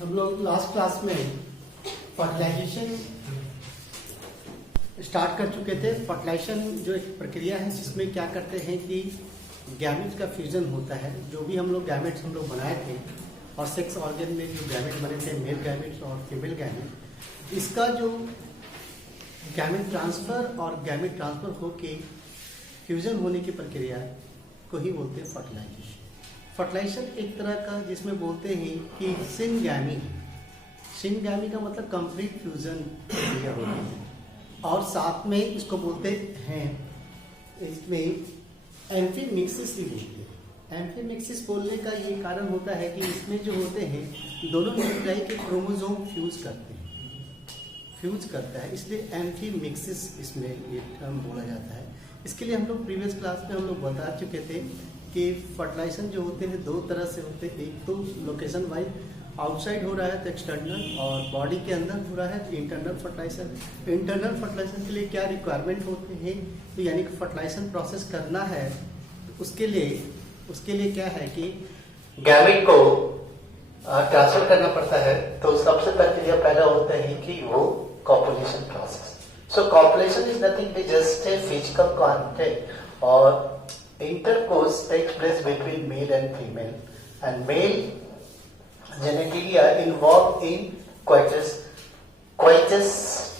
हम लोग last class में फर्टिलाइजेशन स्टार्ट कर चुके थे। फर्टिलाइजेशन जो एक प्रक्रिया है जिसमें क्या करते हैं कि गैमेट्स का फ्यूजन होता है। जो भी हम लोग गैमेट्स हम लोग बनाए थे और सेक्स ऑर्गन में जो गैमेट बने थे, मेल गैमेट्स और फीमेल गैमेट, इसका जो गैमेट ट्रांसफर और गैमेट ट्रांसफर होके फ्यूजन होने की प्रक्रिया को ही बोलते हैं फर्टिलाइजेशन। फर्टिलाइजेशन एक तरह का जिसमें बोलते हैं कि सिनगैमी का मतलब कंप्लीट फ्यूजन प्रक्रिया होती है। और साथ में इसको बोलते हैं, इसमें एम्फीमिक्सिस भी बोलते हैं। एम्फीमिक्सिस बोलने का ये कारण होता है कि इसमें जो होते हैं दोनों न्यूक्लियाई के क्रोमोसोम फ्यूज करता है, इसलिए एम्फीमिक्सिस इसमें ये टर्म बोला जाता है। इसके लिए हम लोग प्रीवियस क्लास में हम लोग बता चुके थे कि फर्टिलाइजेशन जो होते हैं दो तरह से होते हैं। एक तो लोकेशन वाइज आउटसाइड हो रहा है तो एक्सटर्नल, और बॉडी के अंदर हो रहा है तो इंटरनल फर्टिलाइजेशन। इंटरनल फर्टिलाइजेशन के लिए क्या रिक्वायरमेंट होते हैं, तो यानी कि फर्टिलाइजेशन प्रोसेस करना है तो उसके लिए क्या है कि गैमेट को ट्रांसफर करना पड़ता है। तो सबसे प्रक्रिया पहला होता है कि वो copulation process. So copulation is nothing but just a physical contact और intercourse takes place between male and female, and male genitalia involved in coitus. Coitus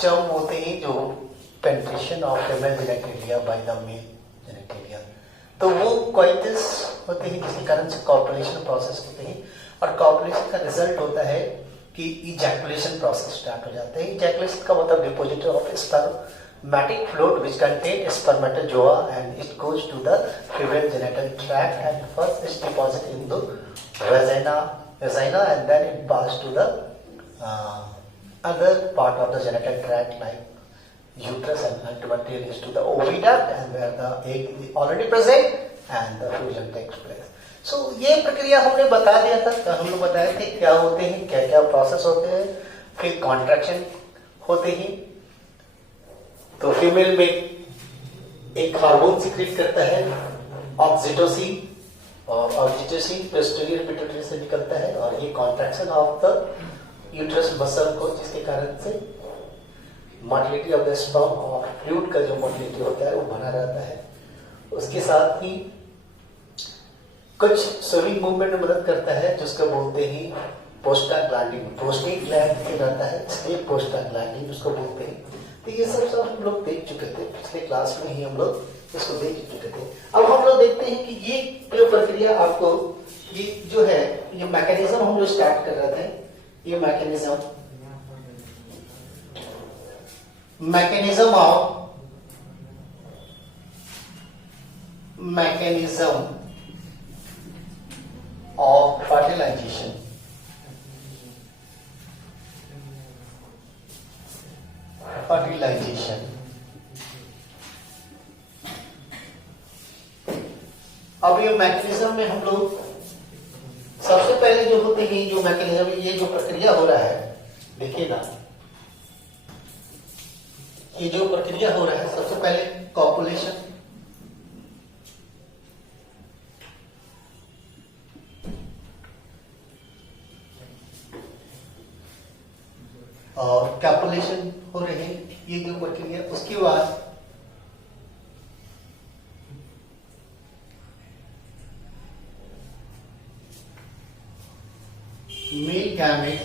term होते हैं जो penetration of female genitalia by the male genitalia। तो वो coitus होते हैं जिसके कारण से copulation process होते हैं, और copulation का result होता है कि ejaculation process start हो जाता है। ejaculation का मतलब deposition of spermatic fluid which contain spermatozoa and it goes to the female genital tract, and first is deposited in the vagina and then it passes to the other part of the genital tract like uterus, and ultimately is to the oviduct and where the egg is already present and the fusion takes place. So ये प्रक्रिया हमने बता दिया था। तो हम लोग बताए थे क्या होते हैं, क्या क्या प्रोसेस होते हैं, फिर कॉन्ट्रैक्शन होते हैं। तो फीमेल में एक हार्मोन सीक्रेट करता है ऑक्सीटोसिन, और ऑक्सीटोसिन पोस्टीरियर पिट्यूटरी से निकलता है, और ये contraction of the uterus muscle को, जिसके कारण से मोटिलिटी ऑफ द स्पर्म और फ्लूइड का जो मोटिलिटी होता है वो बना रहता है। उसके साथ ही कुछ स्विमिंग मूवमेंट में मदद करता है जिसको बोलते हैं प्रोस्टाग्लैंडिन। प्रोस्टेट ग्लैंड रहता है इसलिए प्रोस्टाग्लैंडिन उसको बोलते हैं। तो ये सब हम लोग देख चुके थे पिछले क्लास में ही, हम लोग इसको देख चुके थे। अब हम लोग देखते हैं कि ये जो प्रक्रिया आपको ये जो है ये मैकेनिज्म हम लोग स्टार्ट कर रहे थे। ये मैकेनिज्म ऑफ फर्टिलाइजेशन। अब ये मैकेनिज्म में हम लोग सबसे पहले जो होते हैं, जो मैकेनिज्म ये जो प्रक्रिया हो रहा है, देखिए ना, ये जो प्रक्रिया हो रहा है सबसे पहले कॉपुलेशन, और कैपुलेशन हो रहे हैं, ये जो प्रक्रिया। उसके बाद male gamete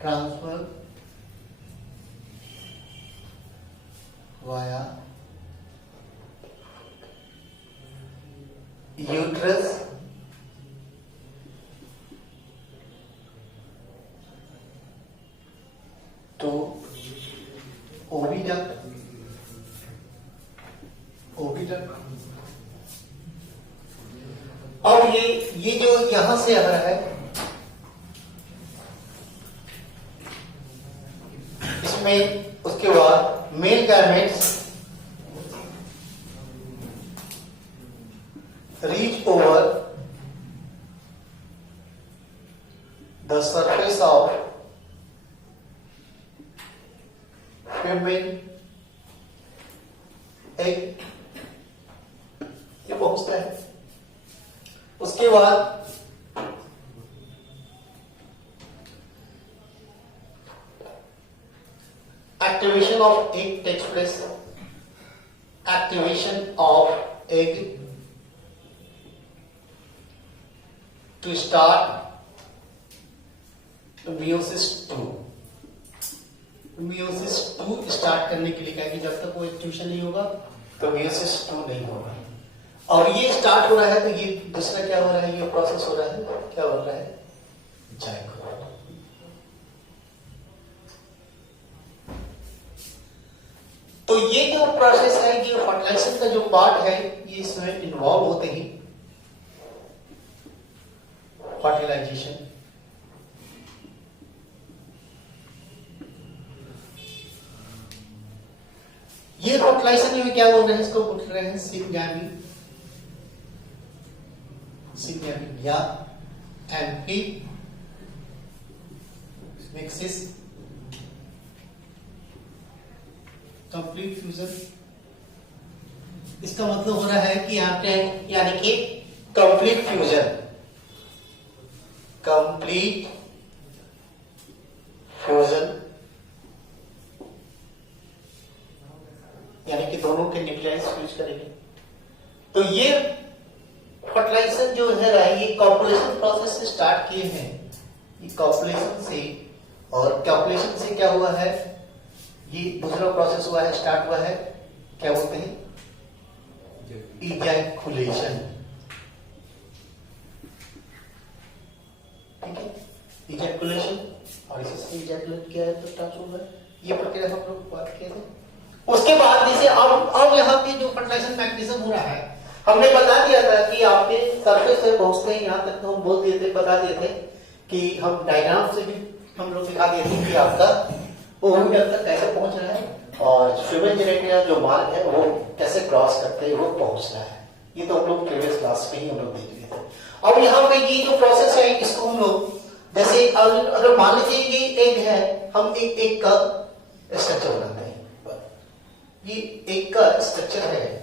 transfer via uterus तो ओविडक्ट और ये जो यहां से आ रहा है, इसमें उसके बाद male gametes reach over the surface of female egg, ये पहुंचता है। उसके बाद activation of egg takes place. Activation of egg to start meiosis 2. meiosis 2 start करने के लिए क्या कि जब तक वो एक्टिवेशन नहीं होगा तो meiosis 2 नहीं होगा। और ये स्टार्ट हो रहा है तो ये दूसरा क्या हो रहा है, ये प्रोसेस हो रहा है, क्या हो रहा है, जाइगोट। तो ये जो प्रोसेस है, ये फर्टिलाइजेशन का जो पार्ट है, ये इसमें इन्वॉल्व होते ही फर्टिलाइजेशन, ये फर्टिलाइजेशन में क्या बोल रहे हैं, इसको बोल रहे हैं सिंगैमी या एम्फी मिक्सिस कंप्लीट फ्यूजन। इसका मतलब हो रहा है कि यहां पे यानी कि कंप्लीट फ्यूजन, कंप्लीट फ्यूजन यानी कि दोनों के न्यूक्लियस फ्यूज करेंगे। तो ये फर्टिलाइजेशन जो है रहा है, ये कॉपुलेशन प्रोसेस से स्टार्ट किए हैं, ये कॉपुलेशन से, और कॉपुलेशन से क्या हुआ है, ये दूसरा प्रोसेस हुआ है, स्टार्ट हुआ है, क्या बोलते हैं, इजैकुलेशन। ठीक है, इजैकुलेशन, और इसे इजैकुलेट किया है तो स्टार्ट होगा, ये प्रक्रिया हम लोग बात किए थे। उसके बाद जैसे अब यहाँ पे जो फर्टिलाइजेशन मैकेनिज्म हो रहा है, हमने बता दिया था कि आपके सरफेस से पहुंचते हैं यहाँ तक, तो हम बोल दिए थे, बता दिए थे कि हम डायग्राम से भी हम लोग दिखा दिए थे कि आपका ओवम तक कैसे पहुंच रहा है, और फ्यूमन जेनेटिया जो मार्ग है वो कैसे क्रॉस करते हैं वो पहुंच रहा है। ये तो हम लोग प्रीवियस क्लास में ही हम लोग देख लिए थे। अब यहाँ पे ये जो प्रोसेस है, इसको हम लोग जैसे अगर मान लीजिए ये एग है, हम एक का स्ट्रक्चर बनाते हैं, ये एक का स्ट्रक्चर है,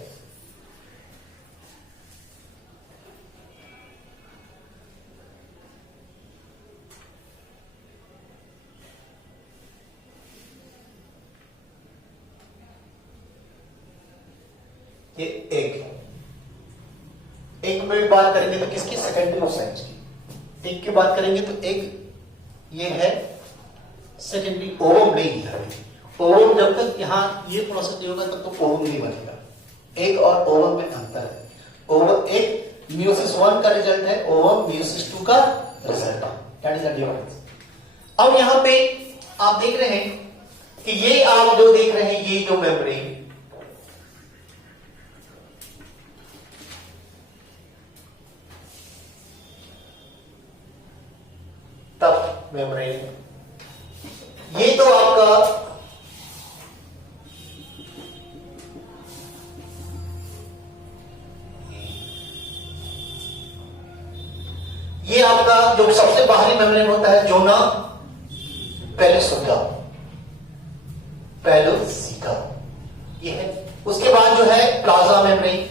ये एक में बात करेंगे तो किसकी, सेकेंडरी ओसाइट्स की। एक की बात करेंगे तो एक ये है सेकेंडरी, ओवम नहीं है। ओवम जब तक यहाँ ये प्रोसेस नहीं होगा तब तो ओवम नहीं बनेगा। एक और ओवम में अंतर है। ओवम एक मियोसिस 1 का रिजल्ट है, ओवम मियोसिस 2 का रिजल्ट है, दैट इज द डिफरेंस। अब यहाँ पे आप देख रहे हैं कि ये आप जो देख रहे हैं, ये जो मेम्ब्रेन, टफ मेम्ब्रेन, ये तो आपका ये आपका जो सबसे बाहरी मेम्ब्रेन होता है, जोना पेलोसिका, पेलोसिका ये है। उसके बाद जो है प्लाज्मा मेम्ब्रेन,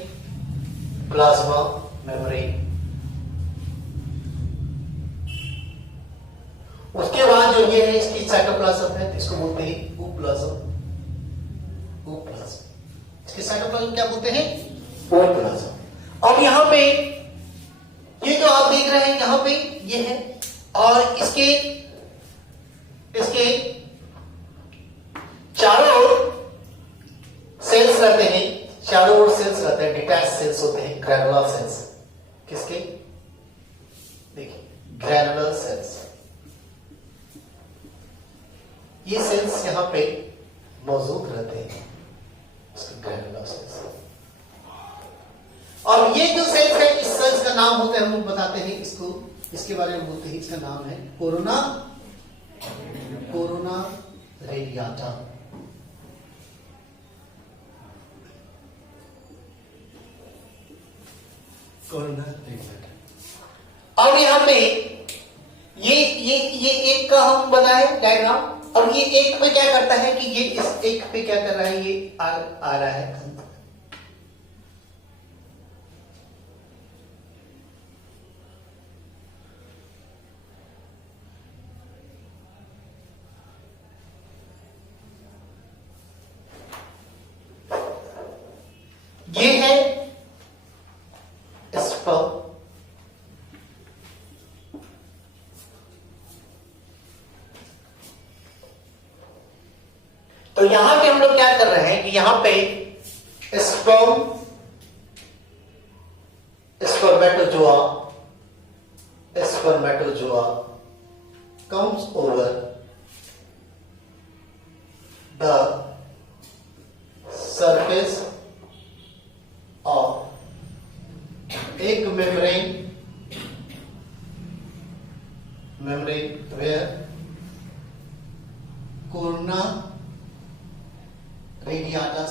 प्लाज्मा मेम्ब्रेन। उसके बाद जो ये है इसकी साइटोप्लाज्म है, इसको बोलते हैं ओप्लाज्म, ओप्लाज्म। इसके साइटोप्लाज्म क्या बोलते हैं, ओप्लाज्म। अब यहां पे ये जो आप देख रहे हैं, यहां पे ये है, और इसके चारों ओर सेल्स रहते हैं, चारों ओर सेल्स रहते हैं, डिटैच सेल्स होते हैं, ग्रैनुलर सेल्स। किसके, देखिए ग्रैनुलर सेल्स, ये सेल्स यहां पे मौजूद रहते हैं, ग्रैनुलर सेल्स। और ये जो सेल्स है, इस सेल्स का नाम होता है, हम लोग बताते हैं इसको, इसके बारे में बोलते हैं, इसका नाम है corona, corona radiata. Corona radiata. अब यहां पे ये एक का हम बताए डायग्राम। अब ये एक पे क्या करता है कि ये इस एक पे क्या कर रहा है, ये आ रहा है, ये है स्पर्म, तो यहां पे हम लोग क्या कर रहे हैं कि यहां पे sperm, spermatozoa, spermatozoa comes over the surface of egg membrane where corona radiata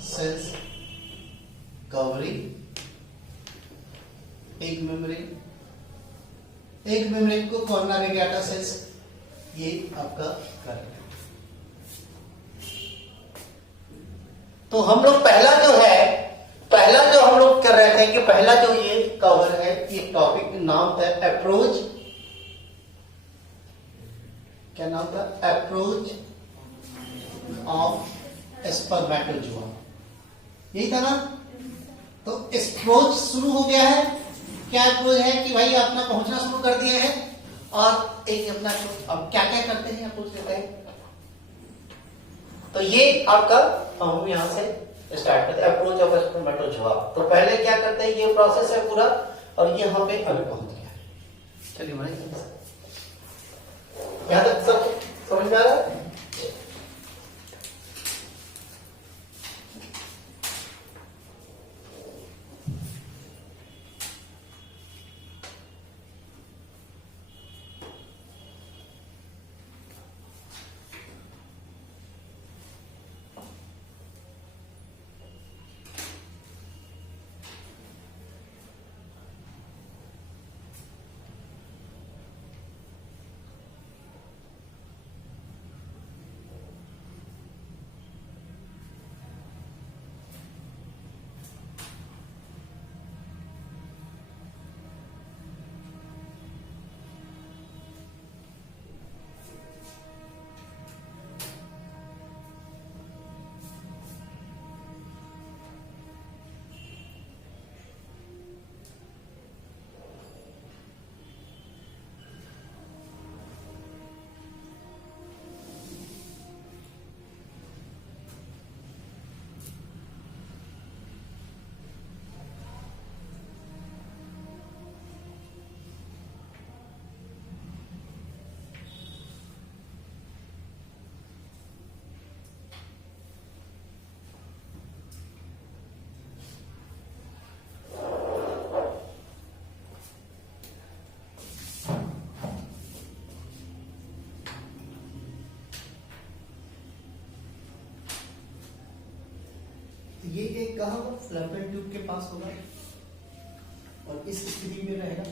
cells covering egg membrane को कॉर्ना रेडियाटा सेल्स, ये आपका करेक्ट। तो हम लोग पहला जो हम लोग कर रहे थे कि पहला जो ये कवर है, ये टॉपिक नाम था अप्रोच, क्या नाम था? अप्रोच ऑफ स्पर्मेटोजोआ, यही था ना। तो अप्रोच शुरू हो गया है, क्या अप्रोच है कि भाई अपना पहुंचना शुरू कर दिए हैं, और एक अपना अब क्या क्या करते हैं अप्रोच लेते हैं। तो ये आपका हम यहां से स्टार्ट करते हैं अप्रोच ऑफ स्पर्मेटोजोआ। तो पहले क्या करते हैं, ये प्रोसेस है पूरा, और ये यहां पे अभी पहुंच गया। चलिए हमारे यहां तक सब समझ में आ रहा है। ये एक कहाँ होगा, फ्लैपेन ट्यूब के पास होगा और इस स्थिति में रहेगा।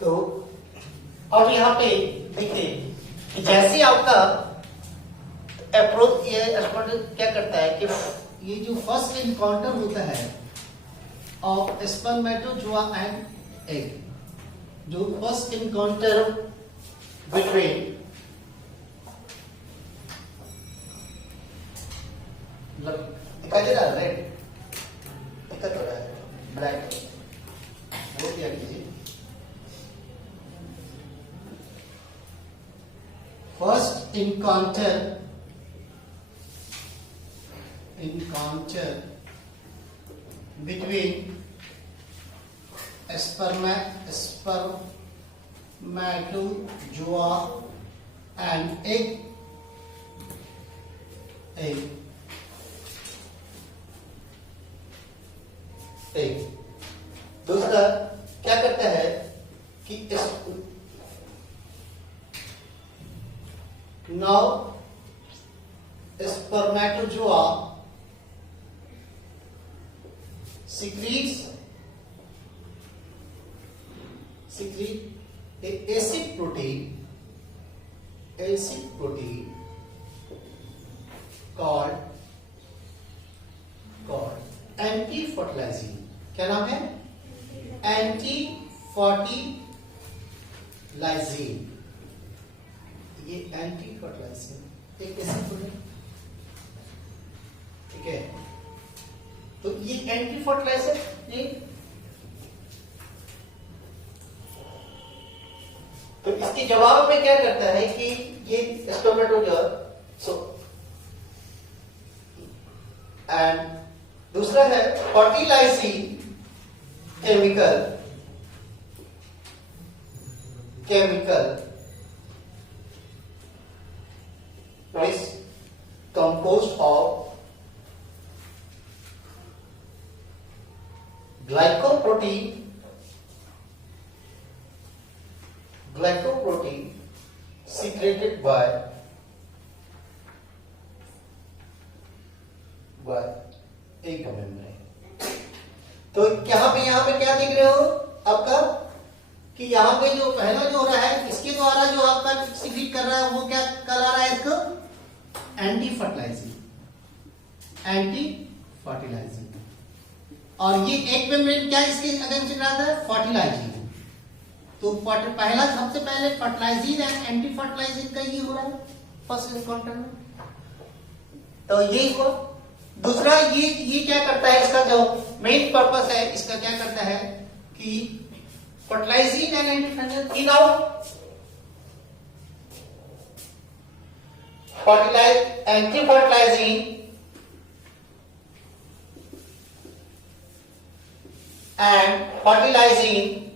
तो और यहाँ पे देखिए कि जैसे आपका अप्रोच ये क्या करता है कि ये जो फर्स्ट इनकाउंटर होता है ऑफ स्पर्मेटोजोआ एंड एग, जो फर्स्ट इनकाउंटर बिटवीन दिखाई दे रहा है, रेड दिक्कत हो रहा है, ब्लैक वो क्या कीजिए, first encounter between spermatozoa and egg. दूसरा क्या करता है कि now spermatozoa secrete a acid protein called anti-fertilizing. क्या नाम है? anti-fertilizing. ये anti-fertilizing एक एसिड प्रोटीन, ठीक है। तो ये एंटी-फर्टिलाइजर ये, तो इसके जवाब में क्या करता है कि ये स्पर्मेटोजोआ एंड दूसरा है fertilising chemical is composed of glycoprotein secreted by egg membrane. तो यहाँ पे क्या देख रहे हो आपका कि यहाँ पे जो पहला जो हो रहा है इसके द्वारा जो आपका सिक्रीट कर रहा है वो क्या कहला रहा है, इसको एंटी फर्टिलाइजिंग, और ये एक मेम्ब्रेन क्या इसके अगेंस्ट रहता है, फर्टिलाइजिंग। तो पहला सबसे पहले फर्टिलाइजिंग एंड एंटी फर्टिलाइजिंग का ये हो रहा है फर्स्ट इनकाउंटर में, तो ये हुआ। दूसरा ये क्या करता है, इसका जो मेन पर्पस है इसका क्या करता है कि fertilising and anti fertilising and fertilizing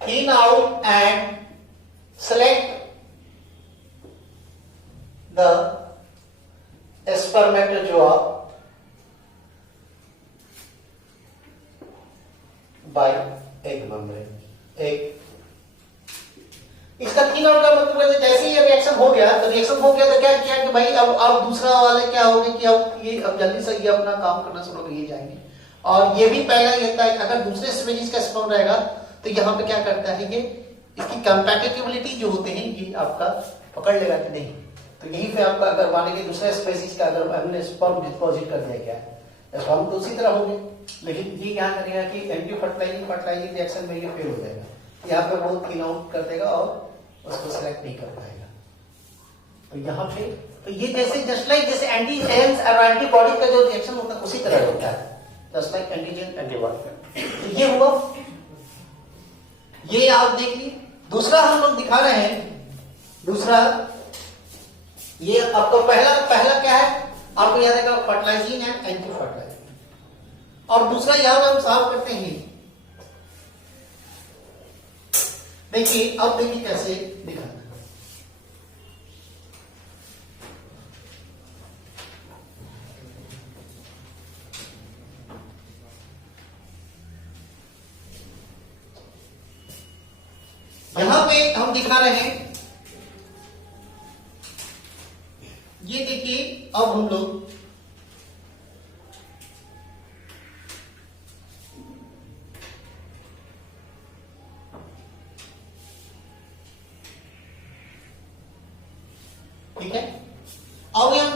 thin out and select the spermatozoa by egg membrane. इसका थिन आउट का मतलब है जैसे ही रिएक्शन हो गया तो क्या किया कि भाई अब दूसरा वाले क्या हो गया कि अब जल्दी से ये अपना काम करना शुरू कर जाएंगे। और ये भी पहला ही होता है अगर दूसरे स्पीशीज का स्पर्म रहेगा तो यहाँ पे क्या करता है, ये इसकी कंपैटिबिलिटी जो होते हैं ये आपका पकड़ लेगा कि नहीं। तो यहीं पे आपका अगर माने कि दूसरे स्पीशीज का अगर हमने स्पर्म डिपॉजिट कर दिया गया स्पर्म तो उसी तरह होंगे, लेकिन ये क्या करेगा कि एंटी फर्टिलाइजिंग रिएक्शन में ये फेल हो जाएगा, यहाँ पे वो थिन आउट कर देगा और उसको सेलेक्ट नहीं कर पाएगा। तो यहाँ पे तो ये जस्ट लाइक एंटीजेंस और एंटीबॉडी का जो रिएक्शन होता है उसी तरह होता है, जस्ट लाइक एंटीजन एंटीबॉडी। तो ये हुआ, ये आप देखिए। दूसरा हम लोग दिखा रहे हैं, दूसरा ये आपका पहला क्या है आपको याद आएगा, फर्टिलाइजिंग एंड एंटी फर्टिलाइजिंग। और दूसरा यहां हम साफ करते हैं, देखिए अब देखिए कैसे दिखाना। यहां पे हम दिखा रहे हैं, ये देखिए अब हम लोग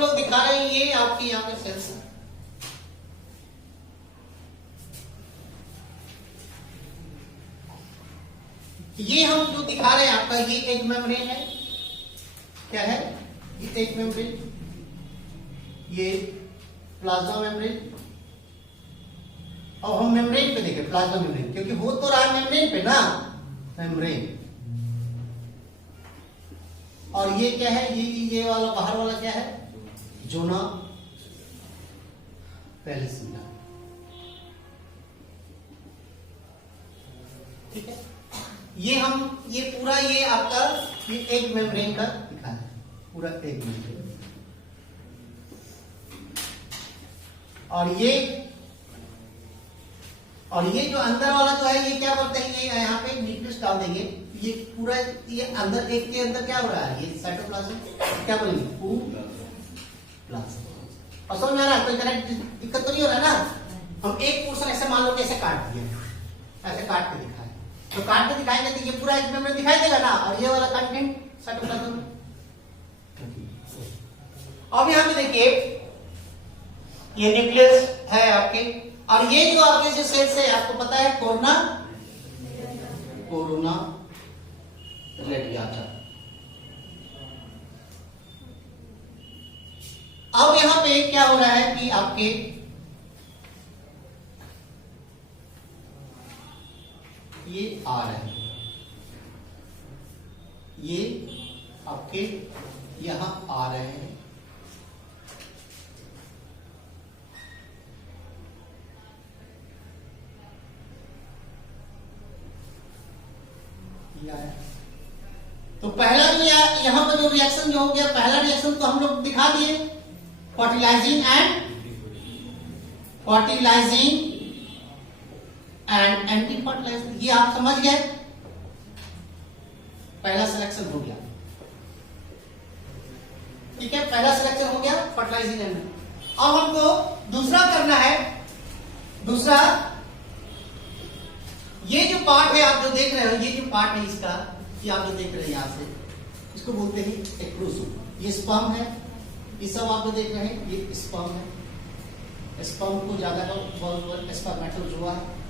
लोग दिखा रहे हैं ये आपकी यहाँ पे सेल्स है। ये हम जो दिखा रहे हैं आपका ये एक मेम्ब्रेन है, क्या है ये एक मेम्ब्रेन, ये प्लाज्मा मेम्ब्रेन। अब हम मेम्ब्रेन पे देखें, प्लाज्मा मेम्ब्रेन, क्योंकि हो तो रहा मेम्ब्रेन पे ना, मेम्ब्रेन। और ये क्या है, ये वाला बाहर वाला क्या है, जोना पैलेसिना, ठीक है। ये पूरा ये आपका ये एक मेम्ब्रेन का दिखा है, पूरा एक मेम्ब्रेन। और ये जो अंदर वाला जो है ये क्या बोलते हैं, ये यहाँ पे न्यूक्लियस डाल देंगे, ये पूरा ये अंदर एक के अंदर क्या हो रहा है, ये साइटोप्लाज्म क्या बोलेंगे, प्लाज्म। और समझ में आ रहा है, कोई करेक्ट दिक्कत तो नहीं हो रहा ना। हम एक पोर्शन ऐसे मान लो कैसे काट दिए, ऐसे काट के दिखाए, तो काट के दिखाएंगे तो ये पूरा एक मेम्ब्रेन दिखाई देगा ना, और ये वाला कंटेंट साइटोप्लाज्म। अब यहाँ पे देखिए ये न्यूक्लियस है आपके, और ये जो आपके जो सेल्स है आपको पता है कोरोना रेडियाटा। अब यहां पे क्या हो रहा है कि आपके ये आ रहे हैं, ये आपके यहां आ रहे हैं, तो पहला जो यहां पर जो रिएक्शन जो हो गया, पहला रिएक्शन तो हम लोग दिखा दिए, फर्टिलाइजिंग एंड एंटी फर्टिलाइजिंग, ये आप समझ गए, पहला सिलेक्शन हो गया, ठीक है, पहला सिलेक्शन हो गया फर्टिलाइजिंग एंड। अब हमको दूसरा करना है, दूसरा ये जो पार्ट है आप जो देख रहे हो, ये जो पार्ट है इसका, ये आप जो देख रहे हैं यहां से, इसको बोलते हैं एक्रोसोम। ये स्पर्म है, ये सब आप जो देख रहे हैं ये स्पर्म है, स्पर्म को ज्यादा स्पर्मेटोजोआ है।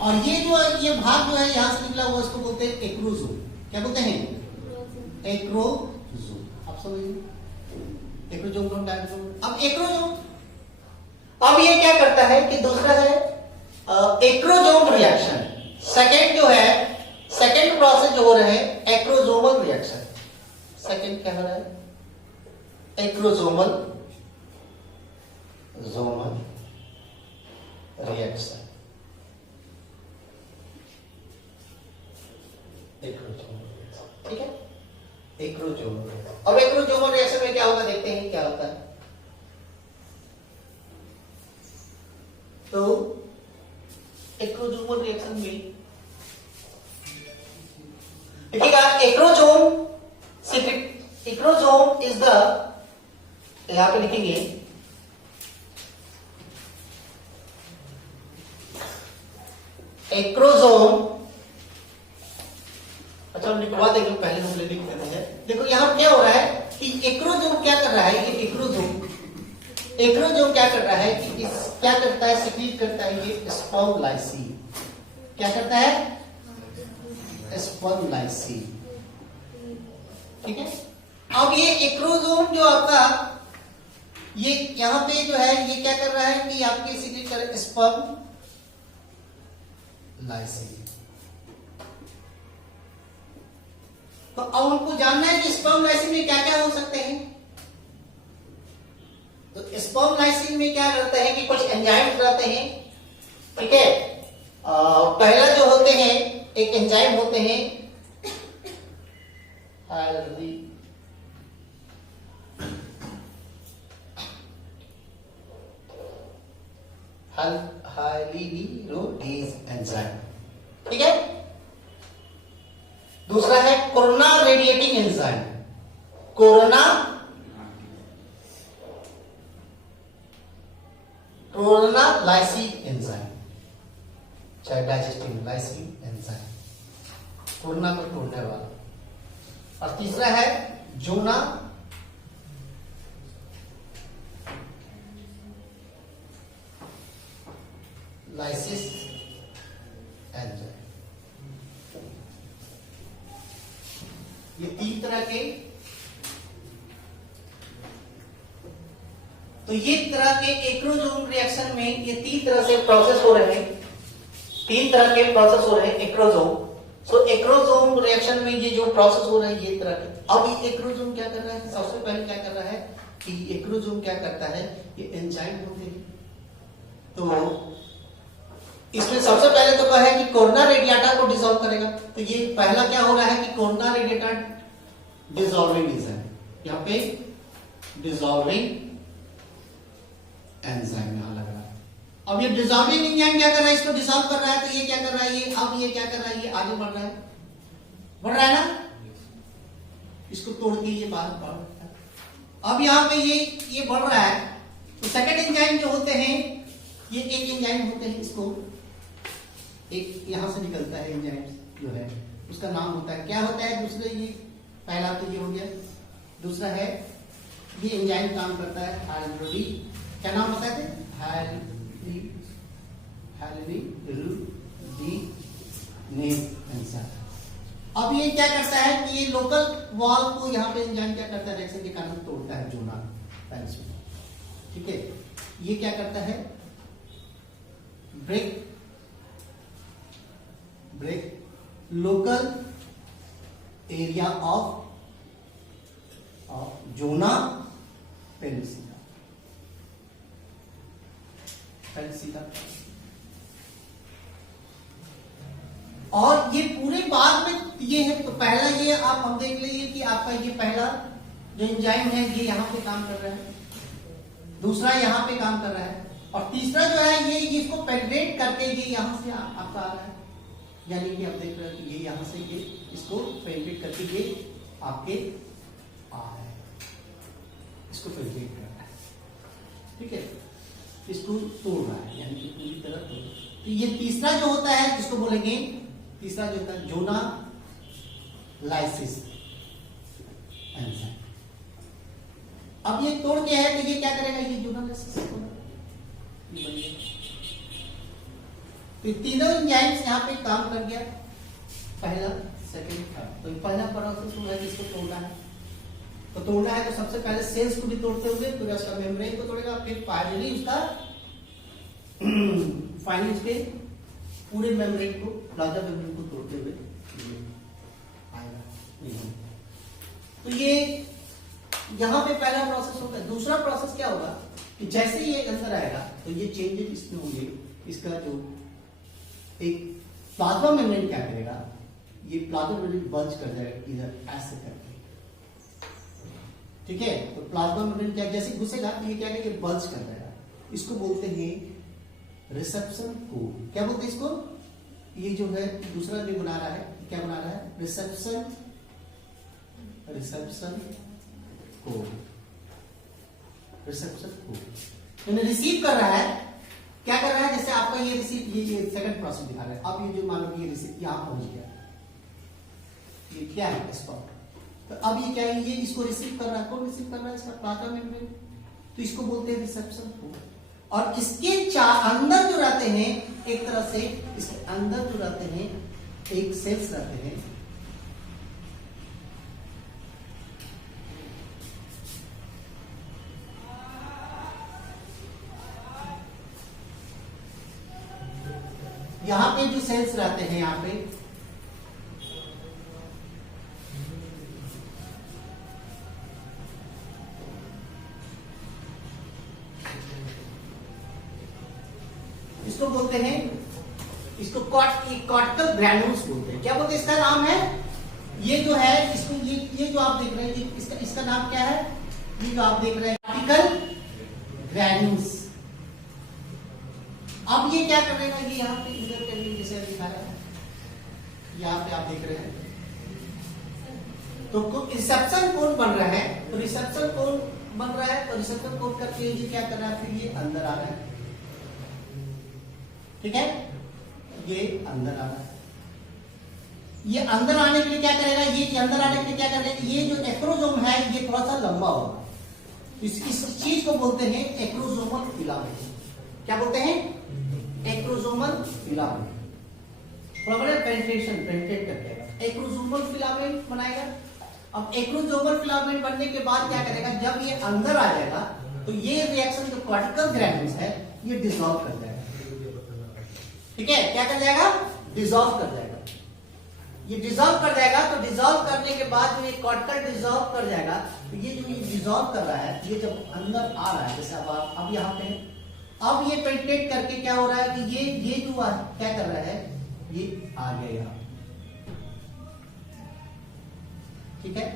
और ये जो ये भाग जो है यहां से निकला हुआ, इसको बोलते हैं एक्रोसोम। क्या बोलते हैं, एक्रोसोम। आप समझिए एक्रोसोम, अब एक्रोसोम, अब ये क्या करता है कि दूसरा है एक्रोसोम रिएक्शन। सेकेंड जो है, सेकेंड प्रोसेस जो हो रहा है एक्रोसोमल रिएक्शन। सेकेंड क्या हो रहा है, एक्रोसोमल रिएक्शन, ठीक है, एक्रोसोमल। अब एक्रोसोमल रिएक्शन में क्या होगा, देखते हैं क्या होता है। तो एक्रोसोमल रिएक्शन में देखिएगा, एक्रोसोम इज द, यहां पे लिखेंगे एक्रोसोम। अच्छा हम लिखवा देंगे, पहले हम लिख देते हैं। देखो यहां क्या हो रहा है कि एक्रोसोम क्या कर रहा है, ये एक्रोसोम क्या कर रहा है कि इस क्या करता है, सिक्रीट करता है ये स्पर्म लाइसिन। क्या करता है, स्पर्म लाइसिन, ठीक है। अब ये एक्रोसोम जो आपका ये यहां पे जो है ये क्या कर रहा है कि आपके सिक्रीट कर स्पर्म लाइसिन। तो अब हमको जानना है कि स्पर्म लाइसिन में क्या क्या हो सकते हैं। तो स्पर्म लाइसिन में क्या रहता है कि कुछ एंजाइम्स रहते हैं, ठीक है। पहला जो होते हैं एक एंजाइम होते हैं हाइलिनीरोडेज एंजाइम, ठीक है। दूसरा है corona radiating enzyme, corona lysine enzyme, चाहे डाइजेस्टिंग लाइसिन एंजाइम, कोरोना को तोड़ने वाला। और तीसरा है जोना लाइसिस एंजाइम। ये 3 तरह के, तो ये तरह के एक्रोसोम रिएक्शन में ये 3 तरह से प्रोसेस हो रहे हैं, 3 तरह के प्रोसेस हो रहे हैं एक्रोसोम। सो एक्रोसोम रिएक्शन में ये जो प्रोसेस हो रहा है ये तरह के। अब ये एक्रोसोम क्या कर रहा है, सबसे पहले क्या कर रहा है कि एक्रोसोम क्या करता है, ये एंजाइम होते हैं। तो इसमें सबसे पहले तो कहा है कि कोरोना रेडिएटा को डिसॉल्व करेगा। तो ये पहला क्या हो रहा है कि कोरोना रेडिएटा डिसॉल्विंग एंजाइम, यहाँ पे डिसॉल्विंग एंजाइम यहां लग रहा है। अब ये डिसॉल्विंग एंजाइम क्या कर रहा है, इसको डिसॉल्व कर रहा है। तो ये क्या कर रहा है, ये अब ये क्या कर रहा है, ये आगे बढ़ रहा है, बढ़ रहा है ना, इसको तोड़ के ये बाहर बढ़ रहा है। अब यहाँ पे ये बढ़ रहा है। तो सेकंड एंजाइम जो होते हैं, ये एक एंजाइम होते हैं, इसको एक यहां से निकलता है एंजाइम जो है, उसका नाम होता है, क्या होता है, दूसरे ये पहला तो ये हो गया, दूसरा है ये एंजाइम काम करता है हाइड्रोडी, क्या नाम होता है, अब ये क्या करता है कि ये लोकल वॉल को यहाँ पे एंजाइम क्या करता है, रिएक्शन के कारण तोड़ता है जोना पेनिसिलिन। ठीक है, ये क्या करता है, break local area of zona penicillin. और ये पूरे बाद में ये है, तो पहला ये आप हम देख लीजिए कि आपका ये पहला जो एंजाइम है ये यहाँ पे काम कर रहा है, दूसरा यहाँ पे काम कर रहा है, और तीसरा जो है ये इसको पेनिट्रेट करके ये यहाँ से आपका आ रहा है। यानी कि आप देख रहे हैं कि ये यहाँ से ये इसको पेनिट्रेट करके ये आपके आ रहा है, इसको पेनिट्रेट कर रहा है। ठीक है, इसको तोड़ रहा है, यानी कि पूरी तरह तोड़। तो ये तीसरा जो होता है इसको बोलेंगे, तीसरा जो होता है जोना लाइसिस एंजाइम। अब ये तोड़ के है तो ये क्या करेगा, ये जोना लाइसिस तो तीनों एंजाइम्स यहाँ पे काम कर गया, पहला सेकंड थर्ड। तो पहला प्रोसेस हुआ है, इसको तोड़ना है। तो तोड़ना है तो सबसे पहले सेल्स को भी तोड़ते हुए फिर उसका मेम्ब्रेन को तोड़ेगा, फिर फाइनली उसका फाइनली उसके पूरे मेम्ब्रेन को, प्लाज्मा मेम्ब्रेन को तोड़ते हुए आएगा। तो ये यहाँ पे पहला प्रोसेस होगा। दूसरा प्रोसेस क्या होगा कि जैसे ये अंदर आएगा तो ये चेंजेस इसमें होंगे। इसका जो एक प्लाज्मा मेम्ब्रेन क्या करेगा, ये प्लाज्मा मेम्ब्रेन बल्ज कर जाएगा इधर ऐसे करके। ठीक है, तो प्लाज्मा मेम्ब्रेन क्या जैसे घुसेगा तो ये क्या करेगा, बल्ज कर जाएगा। इसको बोलते हैं रिसेप्शन कोड। क्या बोलते हैं इसको, ये जो है दूसरा जो बना रहा है, क्या बना रहा है, रिसेप्शन कोड। रिसेप्शन कोड यानी रिसीव कर रहा है, क्या कर रहा है, जैसे आपका ये रिसीव, ये सेकंड प्रोसेस दिखा रहा है। अब ये जो मान लो ये रिसीव यहां पहुंच गया, ये क्या है स्पॉट, तो अब ये क्या है, ये इसको रिसीव कर रहा है। कौन रिसीव कर रहा है, इसका प्लाज्मा मेम्ब्रेन। तो इसको बोलते हैं रिसेप्शन कोड। और इसके अंदर जो रहते हैं, एक तरह से इसके अंदर जो रहते हैं एक सेल्स रहते हैं, यहां पे जो सेल्स रहते हैं, यहां पे इसको बोलते हैं, इसको कॉर्टिकल ग्रैन्यूल्स बोलते हैं। क्या बोलते हैं, इसका नाम है, ये जो है इसको ये जो आप देख रहे हैं इसका नाम क्या है, ये जो आप देख रहे हैं कॉर्टिकल ग्रैन्यूल्स। अब ये क्या करेगा, ये यहाँ पे इधर कहीं जैसे दिखा रहा है, यहाँ पे आप देख रहे हैं, तो रिसेप्शन कोन बन रहा है। तो रिसेप्शन कोन बन रहा है, तो रिसेप्शन कोन करके ये क्या कर रहा है, फिर ये अंदर आ रहा है। ठीक है, ये अंदर आ रहा है। ये अंदर आने के लिए क्या करेगा, ये अंदर आने के लिए क्या करेगा, ये जो एक्रोसोम है ये थोड़ा सा लंबा होगा। इस चीज को बोलते हैं एक्रोसोमल फिलामेंट। क्या बोलते हैं, एक्रोसोमल फिलामेंट, थोड़ा बड़ा पेनिट्रेट करके एक्रोसोमल फिलामेंट बनाएगा। अब एक्रोसोमल फिलामेंट बनने के बाद क्या करेगा, जब ये अंदर आ जाएगा तो ये रिएक्शन जो कॉर्टिकल ग्रैन्यूल्स है ये डिसॉल्व कर जाएगा। ठीक है, क्या कर जाएगा, डिसॉल्व कर जाएगा। ये डिसॉल्व कर जाएगा, तो डिसॉल्व करने के बाद जो ये कॉर्टिकल डिसॉल्व कर जाएगा, तो ये जो ये डिसॉल्व कर रहा है, ये जब अंदर आ रहा है, जैसे अब यहाँ पे अब ये पेनिट्रेट करके क्या हो रहा है कि ये जो क्या कर रहा है, ये आ गया यहाँ। ठीक है,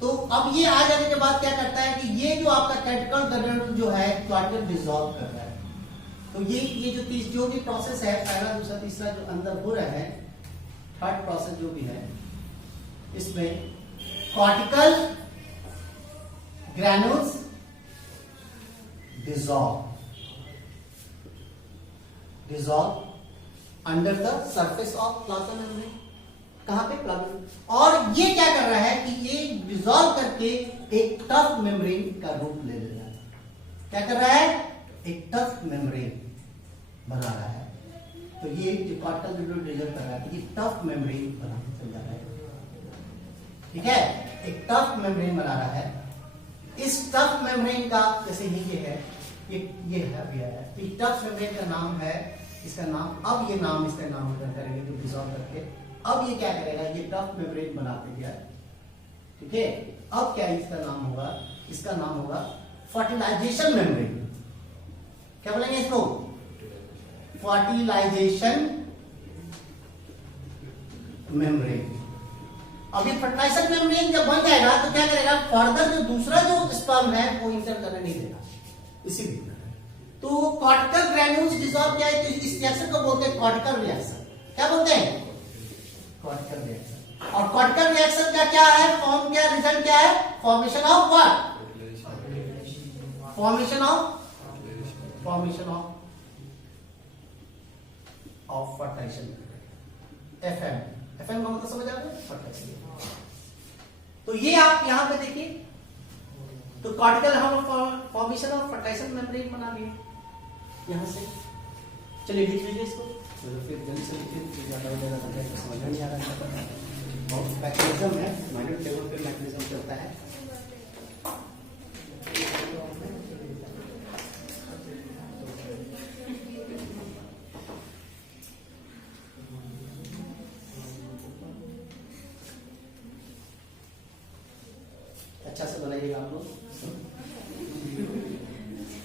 तो अब ये आ जाने के बाद क्या करता है कि ये जो आपका कॉर्टिकल ग्रैन्यूल जो है कॉर्टिकल डिसॉल्व कर रहा है। तो ये जो भी प्रोसेस है, पहला दूसरा तीसरा जो अंदर हो रहा है, थर्ड प्रोसेस जो भी है, इसमें cortical granules dissolve under the surface of plasma membrane. कहां पे, प्लाज्मा। और ये क्या कर रहा है कि ये डिसॉल्व करके एक टफ मेम्ब्रेन का रूप ले रहा है। क्या कर रहा है, एक टफ मेम्ब्रेन बना रहा है। तो ये जो कॉर्टिकल ग्रैन्यूल डिसॉल्व कर रहा है, ये टफ मेम्ब्रेन बना चल जा रहा है। ठीक है, एक टफ मेम्ब्रेन बना रहा है। इस टफ मेम्ब्रेन का जैसे ये है, ये है, तो टफ मेम्ब्रेन का नाम है, इसका नाम, अब ये नाम इसका नाम करेंगे जो डिसॉल्व करके, अब ये क्या करेगा, ये टफ मेम्ब्रेन बनाते गया। ठीक है, अब क्या इसका नाम होगा, इसका नाम होगा फर्टिलाइजेशन मेम्ब्रेन। क्या बोलेंगे इसको, फर्टिलाइजेशन मेम्ब्रेन। अब ये फर्टिलाइजेशन मेम्ब्रेन जब बन जाएगा तो क्या करेगा, फर्दर जो दूसरा जो स्पर्म है वो इंटर करने नहीं देगा, इसीलिए। तो कॉर्टिकल ग्रैन्यूल्स डिसॉल्व क्या है, तो इस रिएक्शन को बोलते हैं कॉर्टिकल रिएक्शन। क्या बोलते हैं, कॉर्टिकल रिएक्शन। और कॉर्टिकल रिएक्शन का क्या है फॉर्म, क्या रिजल्ट क्या है, formation of what, formation of fertilization, FM का मतलब समझ आ गया, फर्टिलाइजेशन। तो ये आप यहां पे देखिए, तो कॉर्टिकल हम फॉर्मेशन ऑफ फर्टिलाइजेशन मेम्ब्रेन बना लिए यहां से। चलिए लिख लीजिए इसको, तो फिर जल्दी से लिखिए, ज्यादा हो जाएगा तो समझ नहीं आ रहा है। बहुत मैकेनिज्म है, माइनर लेवल पे मैकेनिज्म चलता है। अच्छा से बनाइएगा आप लोग,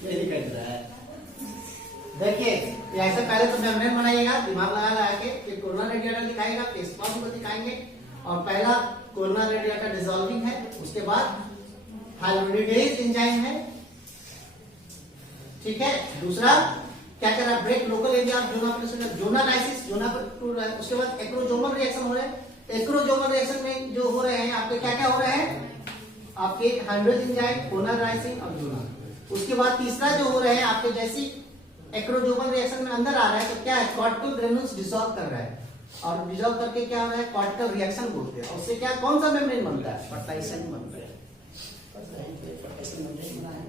यही कर रहा है। देखिए ऐसे पहले तो मेम्ब्रेन बनाइएगा, दिमाग लगा के, फिर कोरोना रेडिएटर दिखाएगा, फिर स्पर्म को दिखाएंगे। और पहला कोरोना रेडिएटर डिसॉल्विंग है, उसके बाद हाइब्रिडेज एंजाइम है। ठीक है, दूसरा क्या कर रहा है, ब्रेक लोकल एरिया ऑफ जोनालाइसिस, जोना पर टूट रहा है। उसके बाद एक्रोजोमल रिएक्शन हो रहा है। एक्रोजोमल रिएक्शन में जो हो रहे हैं आपके क्या क्या हो रहे हैं, आपके हाइड्रोजन एंजाइम, कोनालाइसिन और जोना। उसके बाद तीसरा जो हो रहे हैं आपके जैसी एक्रोजोमल रिएक्शन में अंदर आ रहा है, तो क्या है, कॉर्टिकल ग्रैन्यूल्स डिसॉल्व कर रहा है। और डिसॉल्व करके क्या हो रहा है, कॉर्टिकल रिएक्शन बोलते हैं। उससे क्या, कौन सा मेम्ब्रेन बनता है, फर्टिलाइजेशन बनता है। फर्टिलाइजेशन मेम्ब्रेन बना है।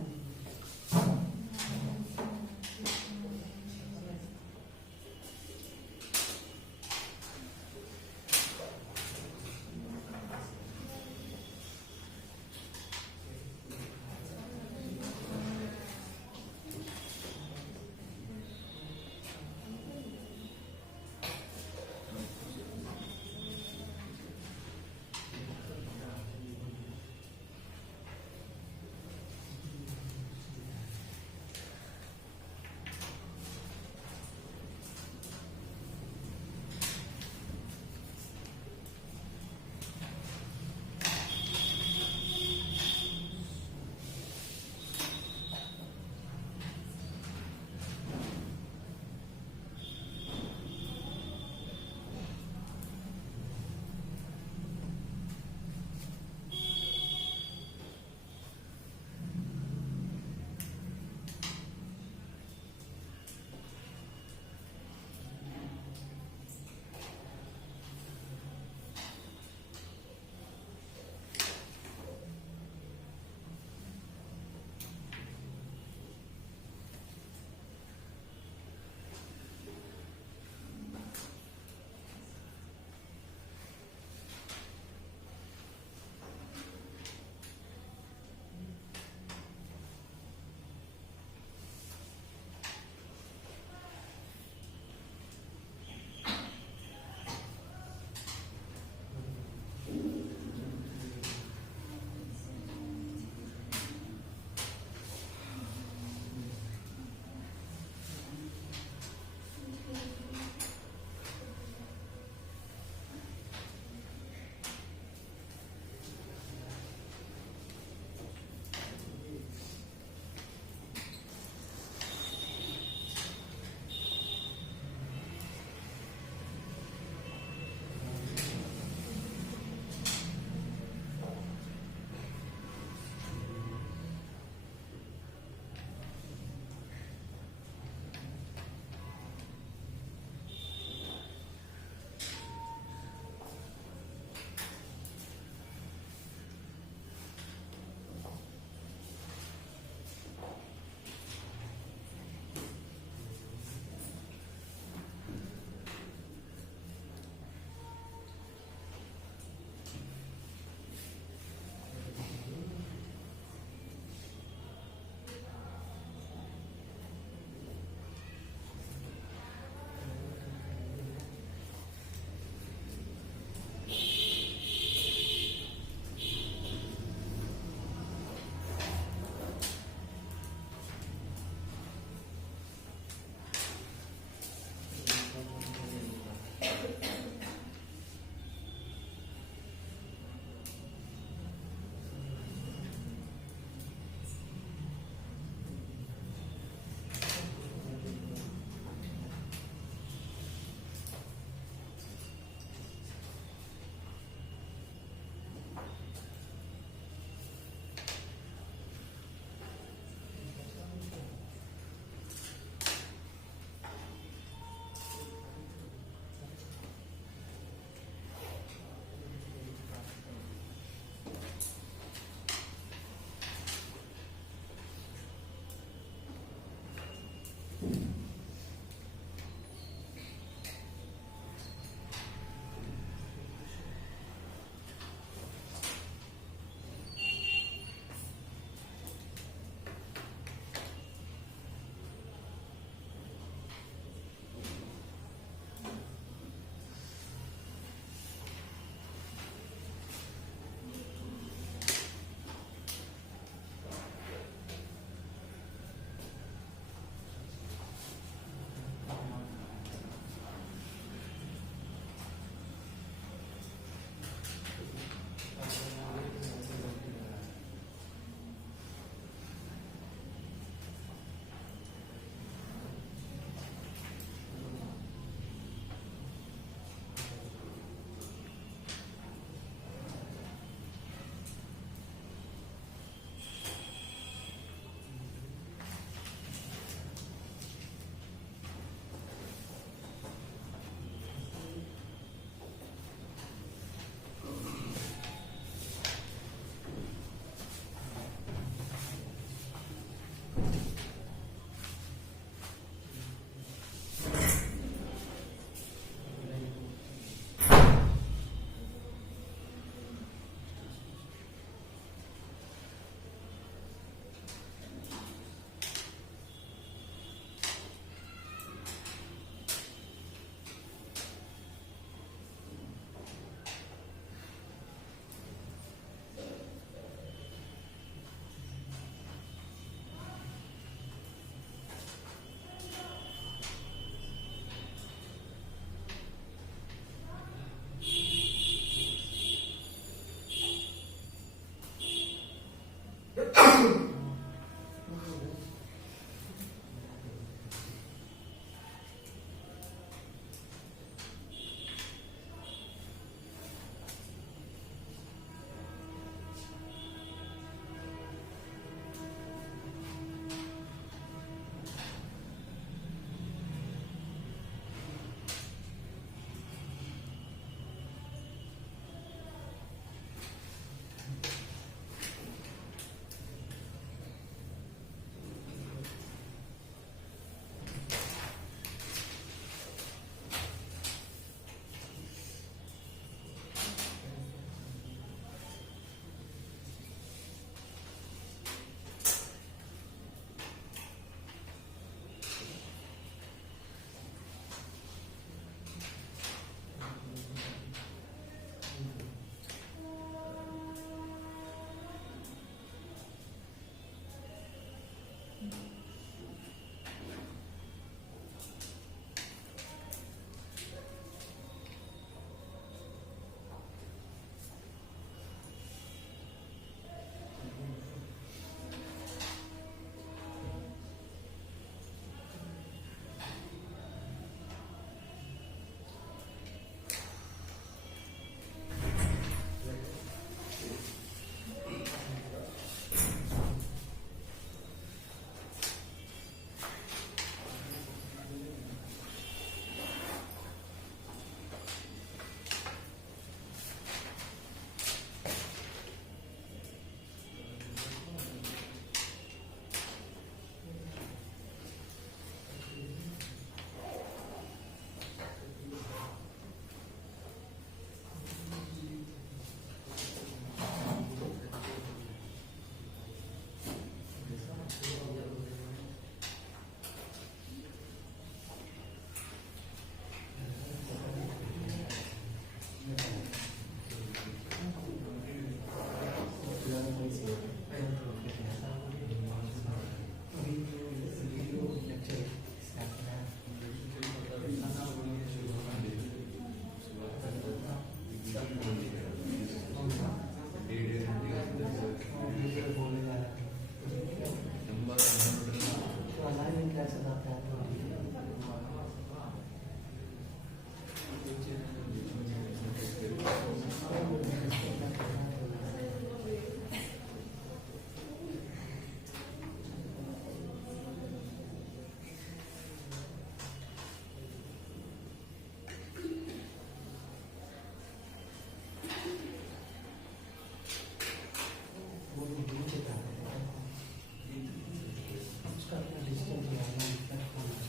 उसका अपना डिस्टेंस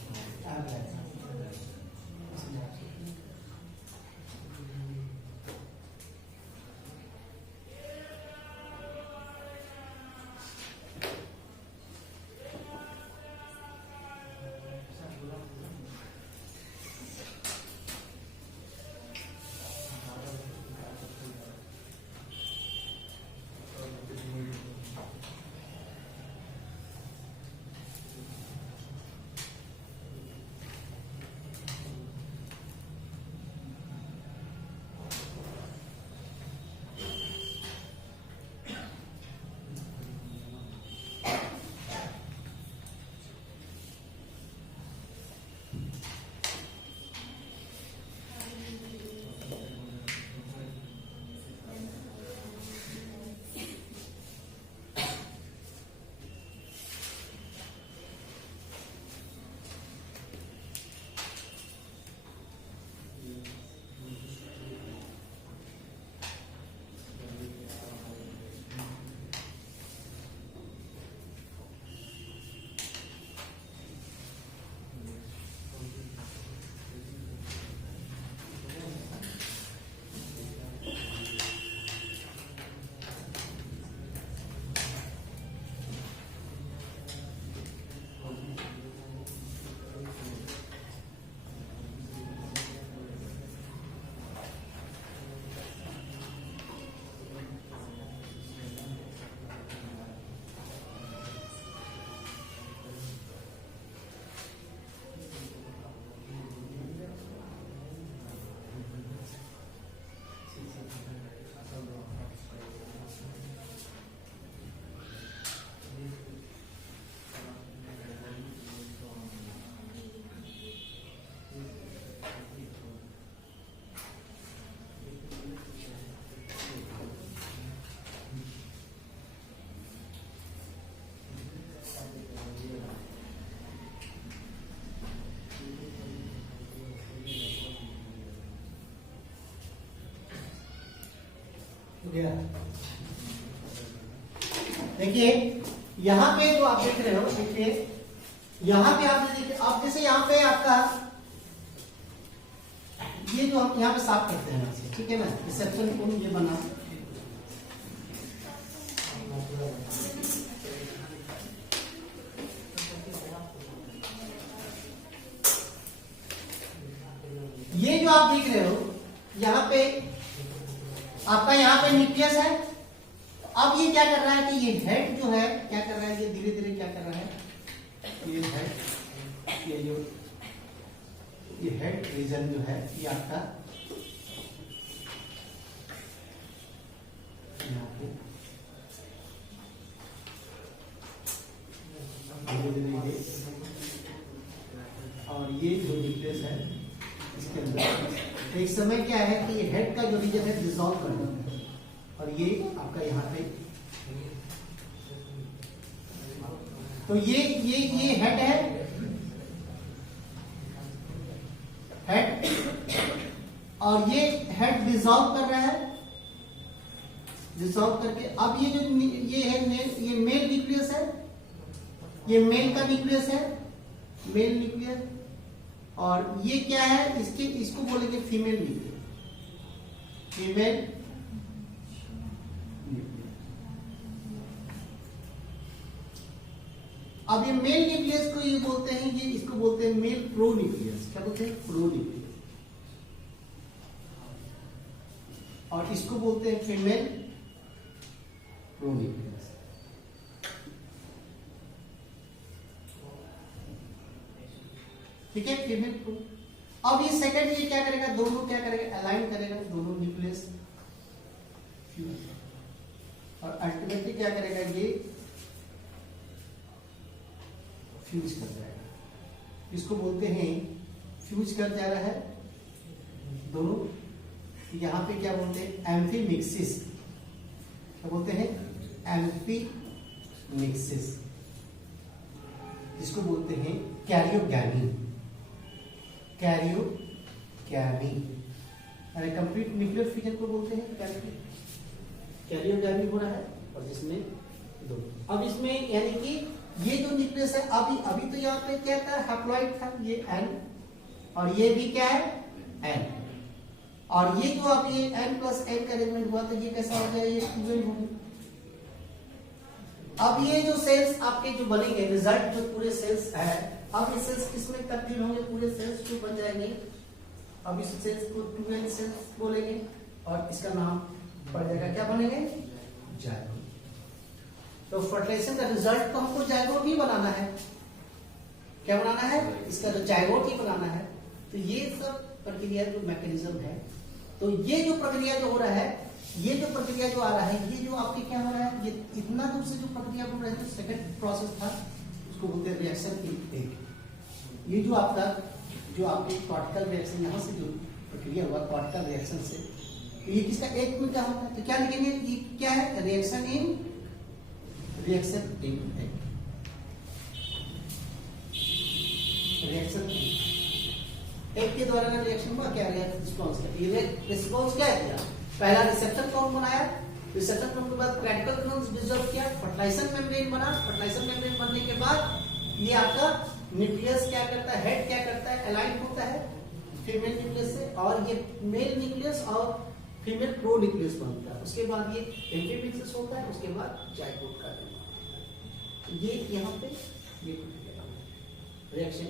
गया। देखिए यहाँ पे जो आप देख रहे हो, देखिए यहाँ पे आप देखिए, आप जैसे यहाँ पे आपका ये जो हम यहाँ पे साफ करते हैं, ठीक है ना, रिसेप्शन कोण ये बना, ये जो आप देख रहे हो यहाँ पे आपका यहाँ पे न्यूक्लियस है। अब ये क्या कर रहा है कि ये हेड जो है क्या कर रहा है, ये धीरे धीरे क्या कर रहा है, ये हेड, ये जो ये हेड रीजन जो है ये आपका यहाँ पे धीरे धीरे ये, और ये जो न्यूक्लियस है इसके अंदर एक समय क्या है कि ये हेड का जो रीजन है डिसॉल्व कर देता है, और ये आपका यहाँ पे, तो ये हेड है, हेड, और ये हेड डिसॉल्व कर रहा है, डिसॉल्व करके अब ये जो ये है ये मेल न्यूक्लियस है, ये मेल का न्यूक्लियस है, मेल न्यूक्लियस, और ये क्या है, इसको बोलेंगे फीमेल न्यूक्लियस, फीमेल। अब ये मेल न्यूक्लियस को ये बोलते हैं, ये इसको बोलते हैं मेल प्रो न्यूक्लियस। क्या बोलते हैं? Pro nucleus. और इसको बोलते हैं फीमेल प्रो न्यूक्लियस। ठीक है, फीमेल प्रो। अब ये सेकंड ये क्या करेगा, दोनों क्या करेगा, अलाइन करेगा दोनों न्यूक्लियस, और अल्टीमेटली क्या करेगा, ये फ्यूज कर जाएगा। इसको बोलते हैं फ्यूज कर जा रहा है दोनों। यहां पे क्या बोलते हैं, एम्फीमिक्सिस। क्या बोलते हैं? एम्फीमिक्सिस। इसको बोलते हैं कैरियोगैमी, कैरियोगैमी। अरे कंप्लीट न्यूक्लियर फिजन को बोलते हैं कैरियोगैमी हो रहा है, और जिसमें दो। अब इसमें यानी कि ये जो न्यूक्लियस है, अभी तो यहाँ पे क्या था, हैप्लॉइड था, ये एन, और ये भी क्या है, एन। और ये जो अब ये एन प्लस एन का अरेंजमेंट हुआ, तो ये कैसा हो गया, ये 2n हो गया। अब ये जो सेल्स आपके जो बनेंगे, रिजल्ट जो पूरे सेल्स है, अब ये सेल्स किसमें तब्दील होंगे, पूरे सेल्स जो बन जाएंगे। अब इस सेल्स को 2n सेल्स बोलेंगे, और इसका नाम पड़ जाएगा, क्या बनेंगे, जायगोट। तो फर्टिलाइजेशन का रिजल्ट तो हमको जायगोट ही बनाना है। क्या बनाना है, इसका जो जायगोट ही बनाना है। तो ये सब प्रक्रिया जो मैकेनिज्म है, तो ये जो प्रक्रिया जो हो रहा है, ये जो प्रक्रिया जो आ रहा है, ये जो आपके क्या हो रहा है, ये इतना दूर से जो प्रक्रिया हो रहा है, जो सेकंड प्रोसेस था, उसको बोलते हैं रिएक्शन इन एक। ये जो आपका जो आपके कॉर्टिकल रिएक्शन, यहाँ से जो प्रक्रिया हुआ कॉर्टिकल रिएक्शन से, तो ये किसका एक में क्या होता है, तो क्या लिखेंगे, ये क्या है, रिएक्शन इन एक, रिएक्शन एक के द्वारा ना रिएक्शन हुआ, क्या रिस्पॉन्स है, रिस्पॉन्स क्या है, पहला रिसेप्टर कौन बनाया, रिसेप्टर कौन के बाद क्राइटिकल कौन डिसॉल्व किया, फर्टिलाइजेशन मेम्ब्रेन बना, फर्टिलाइजेशन मेम्ब्रेन बनने के बाद ये आपका न्यूक्लियस क्या करता है, हेड क्या करता है, अलाइन होता है फीमेल न्यूक्लियस से, और ये मेल न्यूक्लियस और फीमेल प्रो न्यूक्लियस बनता है। उसके बाद ये एम्फीमिक्सिस होता है, उसके बाद जायगोट का ये यहाँ पे ये रिएक्शन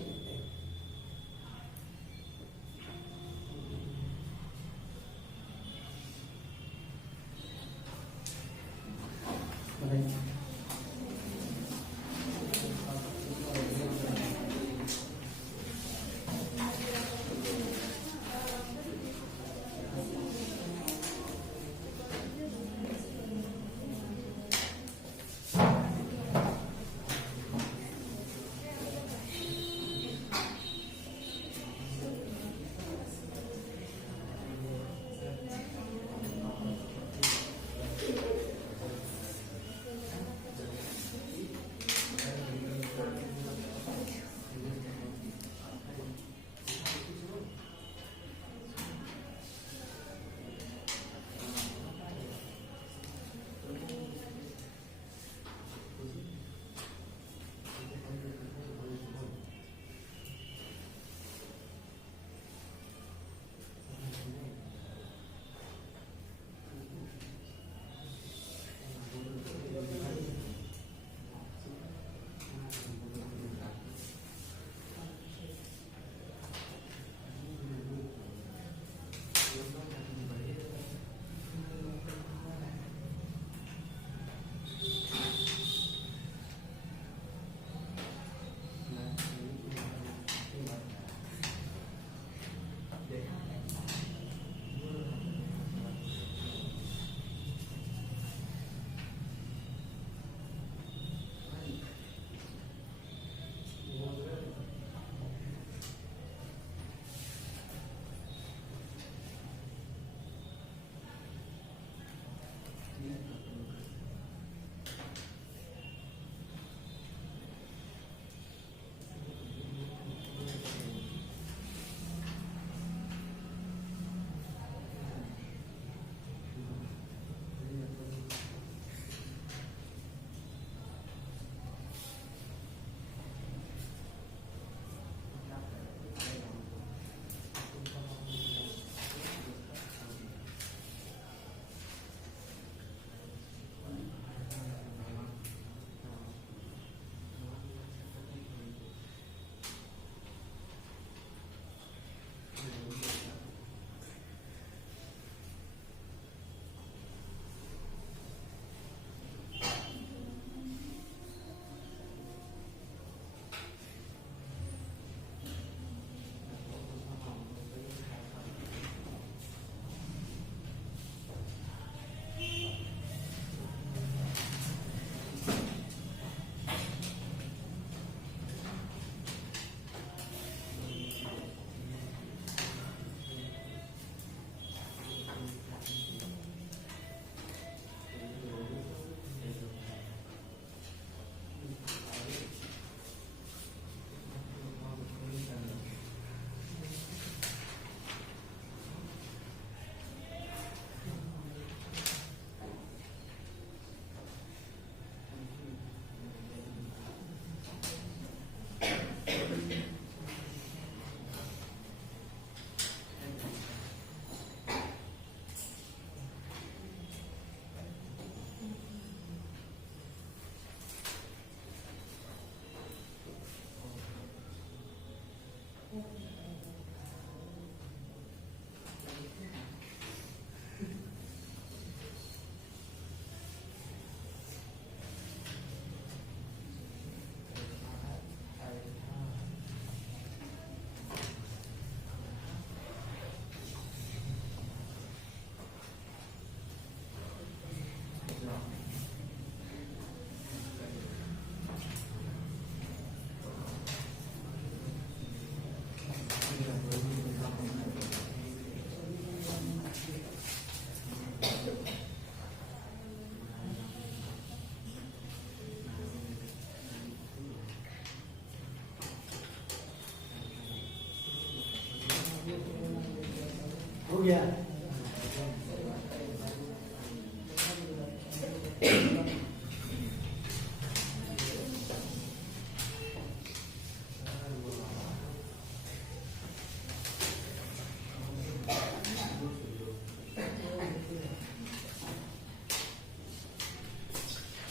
गया।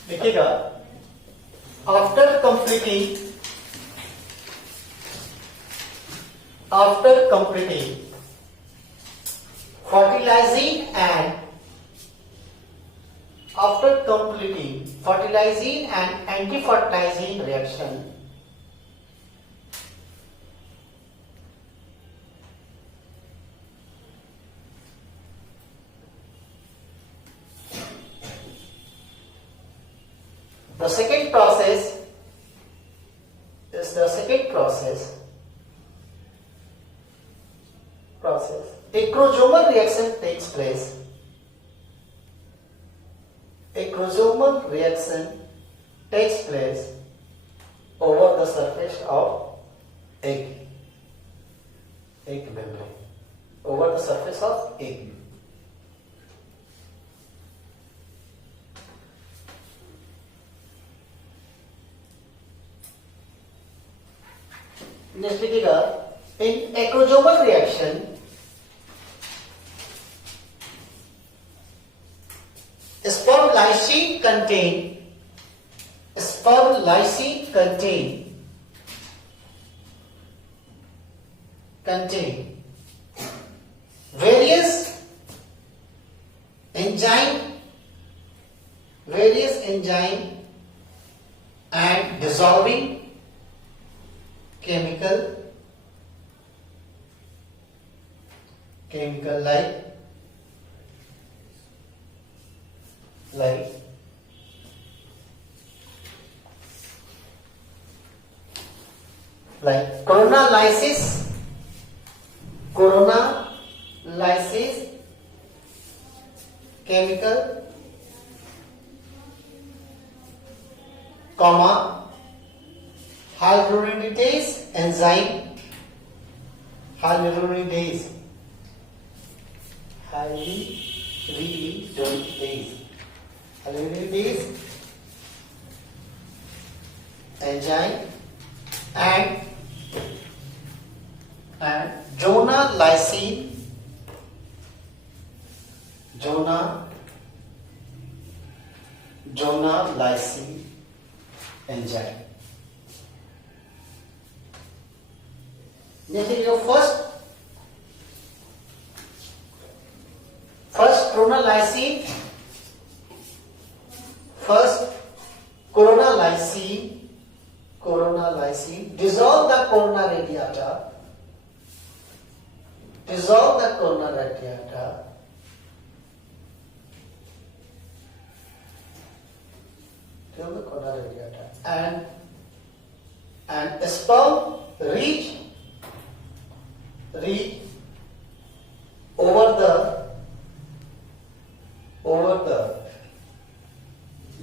देखिएगा, after completing fertilizing and anti-fertilizing reaction, the second process is acrosomal reaction takes place. Acrosomal reaction takes place over the surface of egg membrane. Over the surface of egg. Next देखिएगा, in acrosomal reaction sperm lysine contain various enzyme and dissolving chemical like coronalysis, chemical, hyaluronidase enzyme, hyaluronidase enzyme and jonalysine enzyme. This is your first coronalysine dissolve the corona radiata and sperm reach over the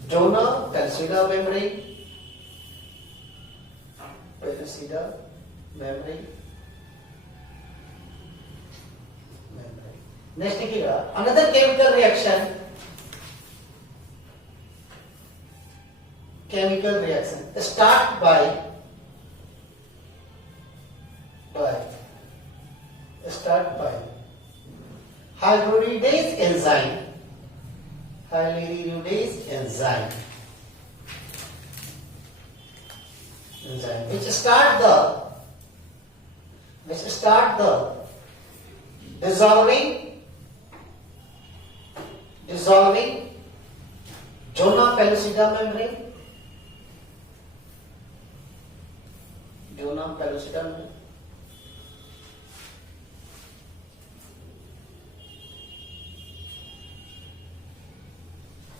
donor pellucida membrane. Next देखिएगा, another chemical reaction start by hyaluronidase enzyme which start the dissolving zona pellucida membrane.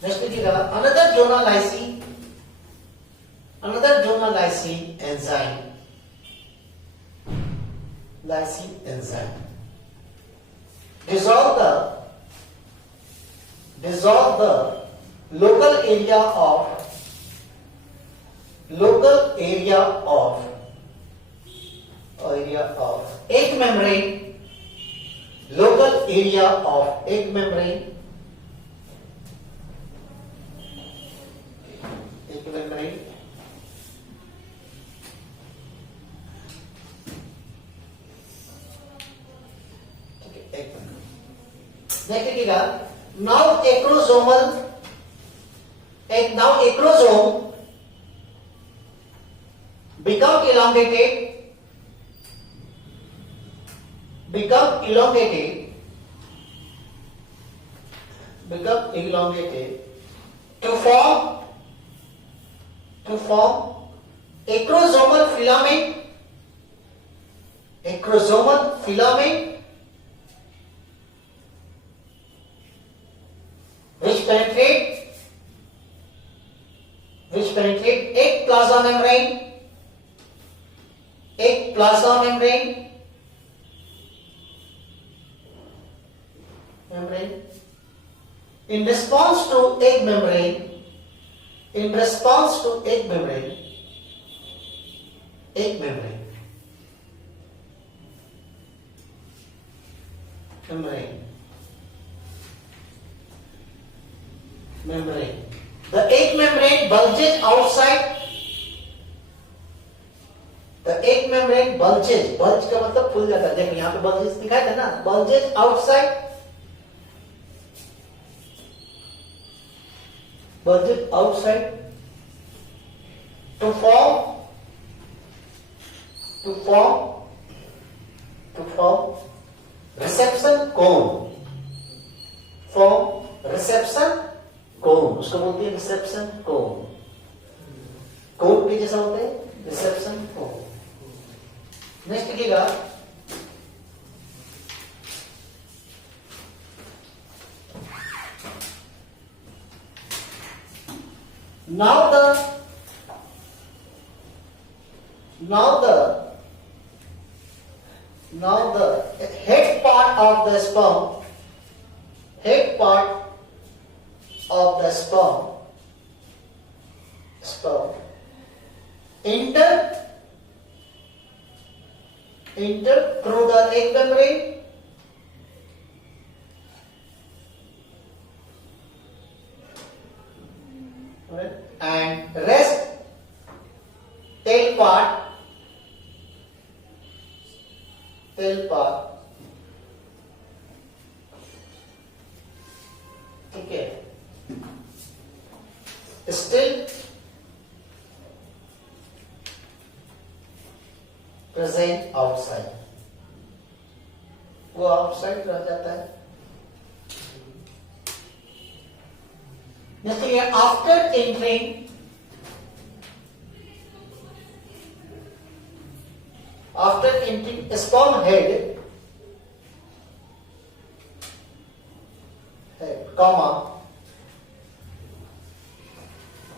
Next देखिएगा, another jonalysine enzyme dissolve the local area of egg membrane local area of egg membrane. Egg membrane. Okay, egg membrane. Next देखिएगा, now acrosome become elongated to form acrosomal filament which penetrate egg plasma membrane in response to egg membrane the egg membrane bulges outside. The egg membrane bulges, bulge का मतलब फूल जाता है। देखो यहाँ पे bulges दिखाया था ना, bulges outside to form reception cone. उसको बोलते हैं रिसेप्शन कोन के जैसा होता है रिसेप्शन कोन। नेक्स्ट लिखिएगा, now the head part of the sperm enter through the egg membrane and rest tail part ठीक है, still present outside, वो आउटसाइड रह जाता है। देखिए after entering sperm head comma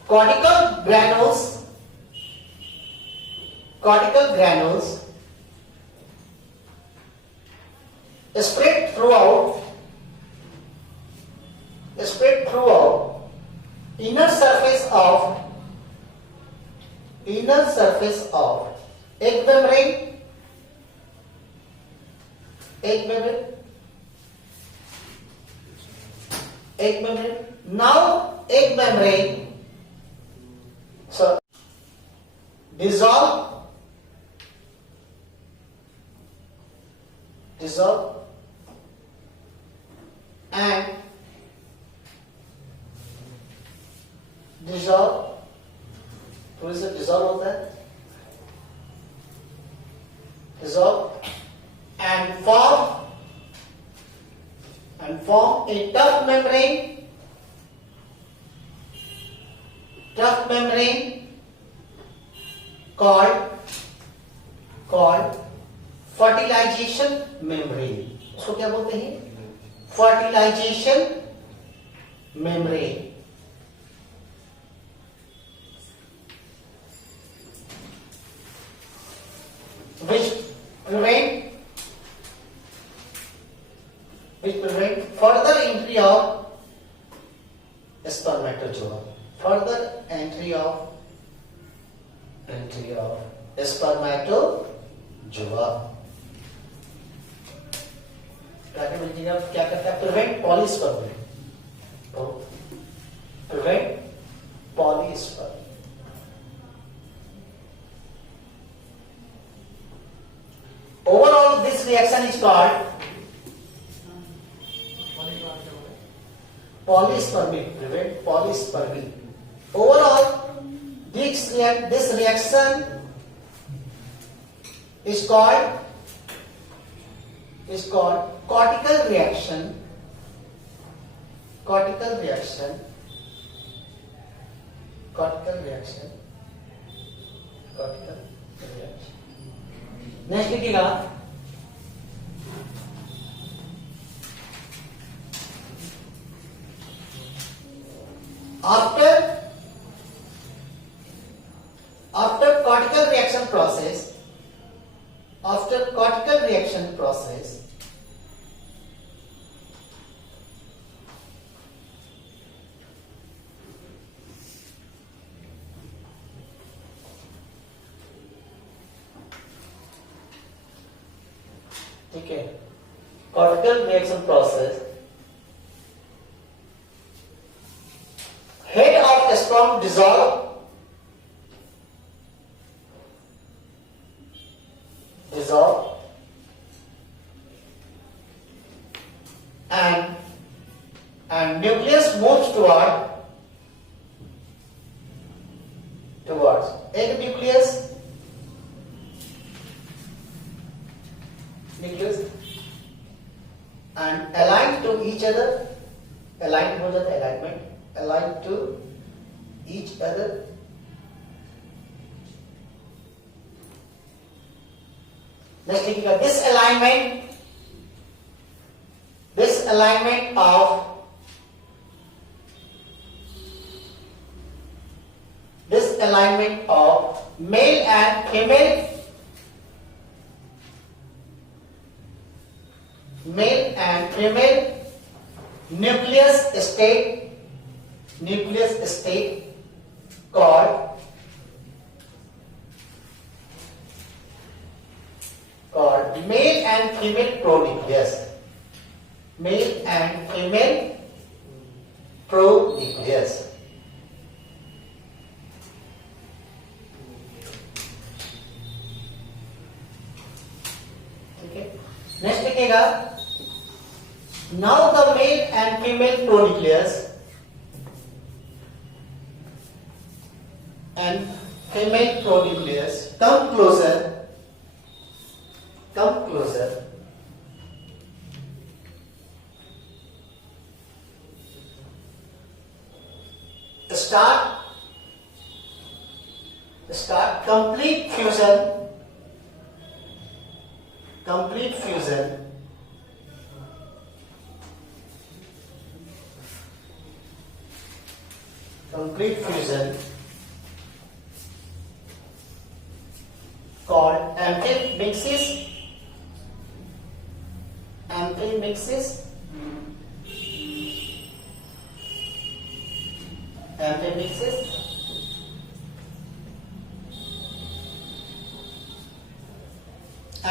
cortical granules spread throughout inner surface of egg membrane. Now egg membrane dissolve and थोड़ी सी dissolve होता है, dissolve and form a tough membrane called fertilization membrane. उसको क्या बोलते हैं? fertilization membrane. which prevent further entry of spermatozoa. Bracket में लीजिएगा, क्या करता है, प्रिवेंट पॉलीस्पर्मी, तो prevent polyspermy. Overall, this reaction is called polyspermy. Prevent polyspermy. Overall, this reaction is called cortical reaction. Cortical reaction. Cortical reaction. Cortical reaction. Next लिखिएगा, after cortical reaction process, after cortical reaction process, ठीक है, cortical reaction process, head of sperm dissolve, and nucleus moves towards egg nucleus and aligned to each other, aligned हो जाता है, alignment, aligned to each other, next लिखिएगा, this alignment of male and female nucleus state called male and female pronucleus. Male and female pronucleus. ठीक है, next लिखिएगा, now the male and female pronucleus and female pronucleus come closer, start complete fusion, called amphimixis.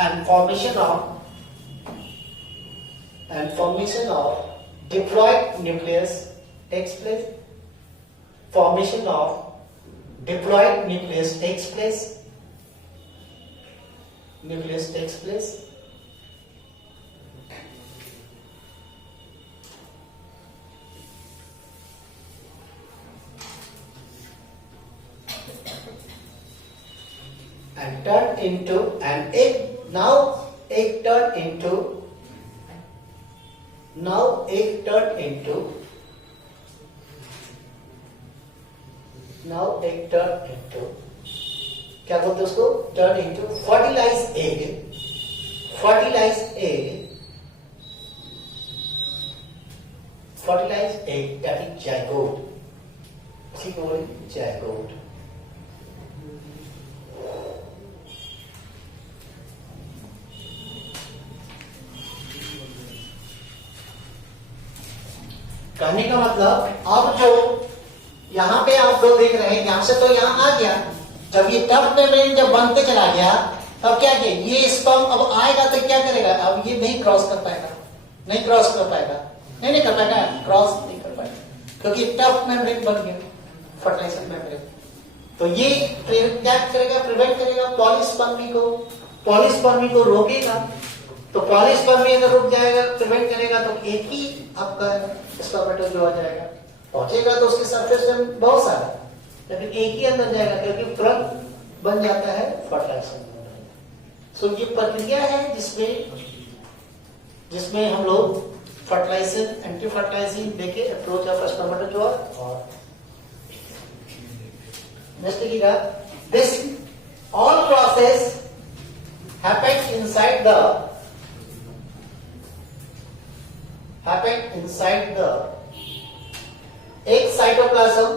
And formation of diploid nucleus takes place. Formation of diploid nucleus takes place. And turn into an egg. Now egg turn into क्या बोलते हैं उसको, turn into fertilized egg, that is zygote. ठीक है, zygote. कहने का मतलब, अब जो यहाँ पे आप दो देख रहे हैं, यहाँ से तो यहाँ आ गया, जब ये टफ मेम्ब्रेन जब बनते चला गया, तब क्या किया, ये स्पर्म अब आएगा तो क्या करेगा, अब ये नहीं क्रॉस कर पाएगा, नहीं क्रॉस कर पाएगा, नहीं कर पाएगा, क्रॉस नहीं कर पाएगा क्योंकि टफ मेम्ब्रेन बन गया फर्टिलाइजेशन मेम्ब्रेन। तो ये क्या करेगा, प्रिवेंट करेगा पॉलीस्पर्मी को रोकेगा। तो पॉलीस्पर्मी अगर रुक जाएगा, प्रिवेंट करेगा, तो एक ही आपका स्पर्मेटोजोआ आ जाएगा। पहुंचेगा तो उसके सरफेस में बहुत सारा, लेकिन एक ही अंदर जाएगा क्योंकि तुरंत बन जाता है फर्टिलाइजेशन मेम्ब्रेन। सो ये प्रक्रिया है जिसमें हम लोग फर्टिलाइजेशन, एंटी फर्टिलाइजिंग देके अप्रोच ऑफ स्पर्मेटोजोआ। और नेक्स्ट देखिएगा, this all process happen inside the egg cytoplasm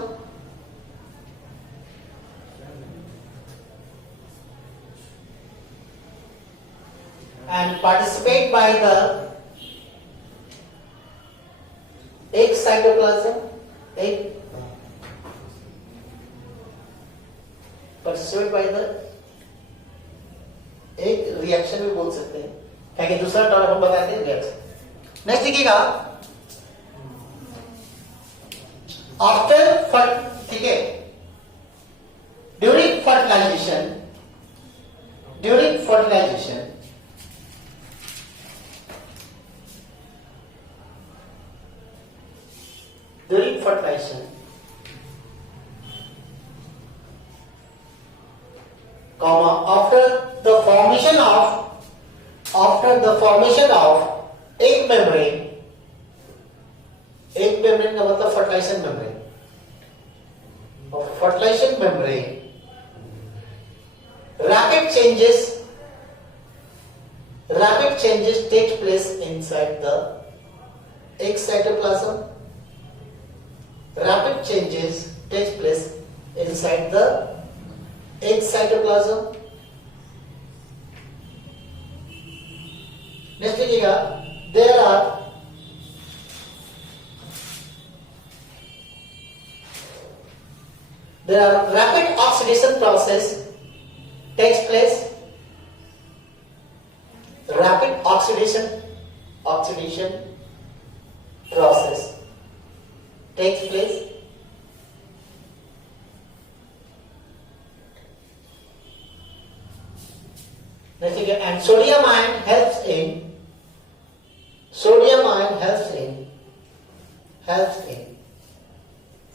and participate by the egg cytoplasm, participate by the एक रिएक्शन भी बोल सकते हैं, क्या दूसरा टर्म हम बताते हैं रिएक्शन। नेक्स्ट देखिएगा, आफ्टर ठीक है, during fertilization after the formation of egg membrane का मतलब fertilization membrane, rapid changes take place inside the egg cytoplasm. Next देखिएगा, there are rapid oxidation process takes place. Rapid oxidation process takes place. Next again, and sodium ion helps in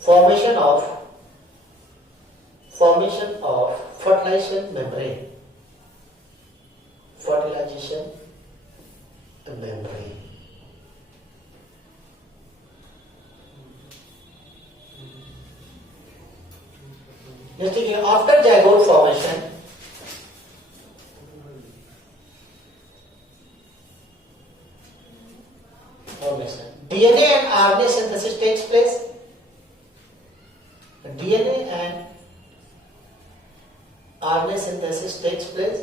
formation of fertilization membrane. Next again, after zygote formation, DNA and RNA synthesis takes place.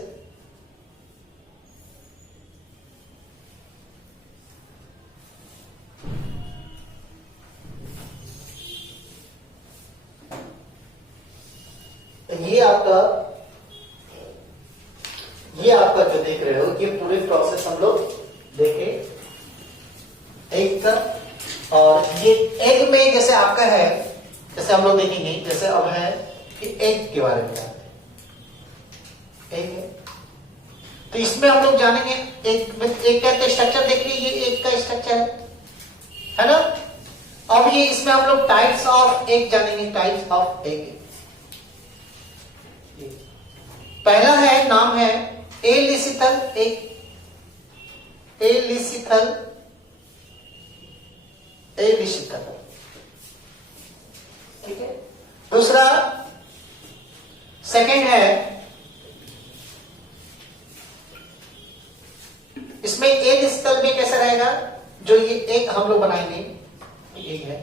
ये आपका जो देख रहे हो, ये पूरे process हम लोग देखे एग का। और ये एग में जैसे आपका है, जैसे हम लोग देखेंगे, जैसे अब है कि एग के बारे में जानते हैं, एग है तो इसमें हम लोग जानेंगे एक का स्ट्रक्चर देख लीजिए, एग का स्ट्रक्चर है ना। अब ये इसमें हम लोग टाइप्स ऑफ एग जानेंगे, टाइप्स ऑफ एग। पहला है, नाम है एलिसिथल एग, एलिसिथल ठीक है। दूसरा सेकंड है, इसमें एलिसिथल में कैसा रहेगा, जो ये एक हम लोग बनाएंगे, एक है,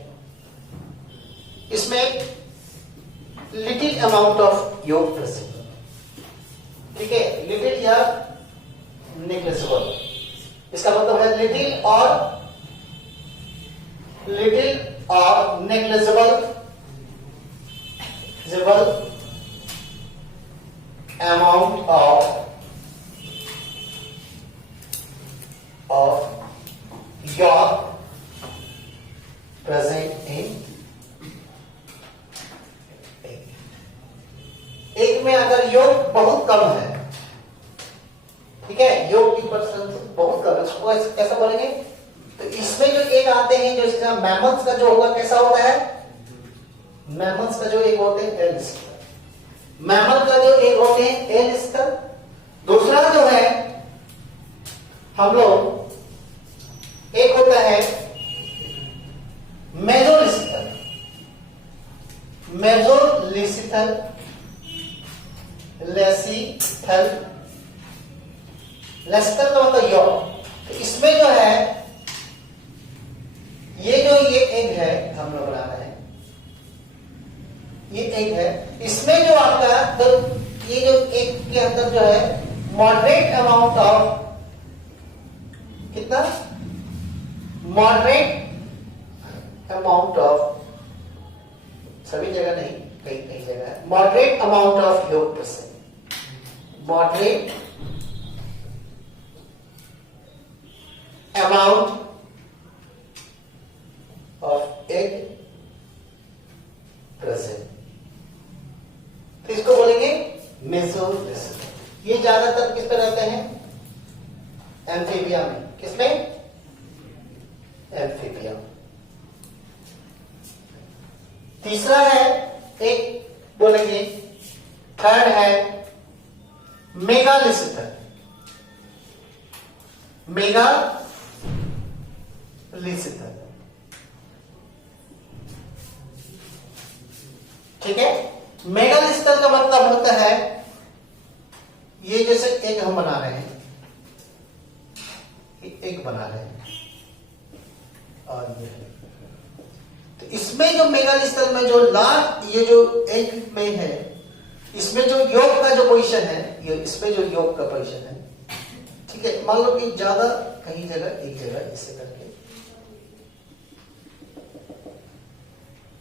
इसमें लिटिल अमाउंट ऑफ योग प्रेजेंट, ठीक है, लिटिल या नेग्लिजिबल। इसका मतलब है लिटिल और नेग्लिजिबल अमाउंट ऑफ ठीक है, योग की पर्सन बहुत कम, इसको कैसा बोलेंगे? तो इसमें जो एक आते हैं जो इसका मैमल्स का जो होगा कैसा होता है? मैमल्स का जो एक होते हैं एल स्कल, मैमल का जो एक होते हैं एल स्कल। दूसरा जो है हम लोग एक होता है मेजोलिस्टल, मेजोलिस्थल, लेसिथल, लेस्टल का मतलब यॉ। तो इसमें जो है ये एग है, हम लोग बना रहे हैं, ये एग है। इसमें जो आपका तो ये जो एग के अंदर जो है मॉडरेट अमाउंट ऑफ, कितना? मॉडरेट अमाउंट ऑफ, सभी जगह नहीं, कई कई जगह है, मॉडरेट अमाउंट ऑफ योग percent, moderate amount of egg present. तो इसको बोलेंगे मेसोलिस्टल। ये ज्यादातर किस पे रहते हैं? एम्फीबिया में। किसमें? एम्फीबिया। तीसरा है एक बोलेंगे, थर्ड है मेगालिस्टल, मेगालिस्टल। ठीक है, मेगालिस्टल का मतलब होता है ये जैसे एक हम बना रहे हैं, एक बना रहे हैं और ये है। तो इसमें जो मेगालिस्टल में जो लास्ट ये जो एग में है, इसमें जो योग का जो पोजीशन है, ये इसमें जो योग का पोजीशन है, ठीक है, मान लो कि ज्यादा कहीं जगह एक जगह इसे करके,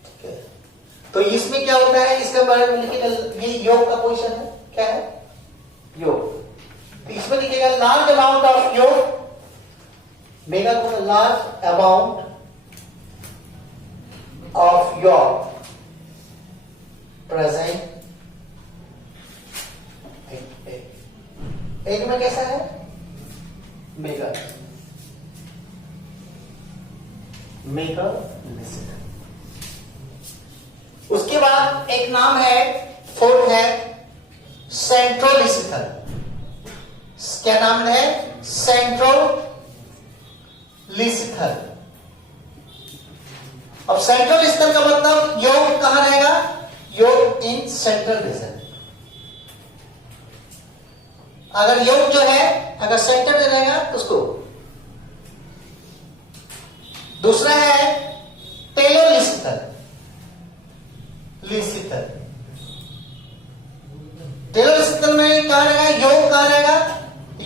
ठीक है। तो इसमें क्या होता है, इसका बारे में लिखेगा, ये योग का पोजीशन है, क्या है? योग। तो इसमें लिखेगा लार्ज अमाउंट ऑफ योग, मेगा को large amount of your present एक में कैसा है? Mega, mega. उसके बाद एक नाम है, फोर्थ है सेंट्रोलिस्थल। क्या नाम है? सेंट्रोलिस्थल। अब सेंट्रल रीजन का मतलब योग कहां रहेगा? योग इन सेंट्रल रीजन। अगर योग जो है अगर सेंटर में रहेगा तो उसको। दूसरा है टेलोलिस्थल, लिस्थल। टेलोलिस्थल में कहां रहेगा? योग कहां रहेगा?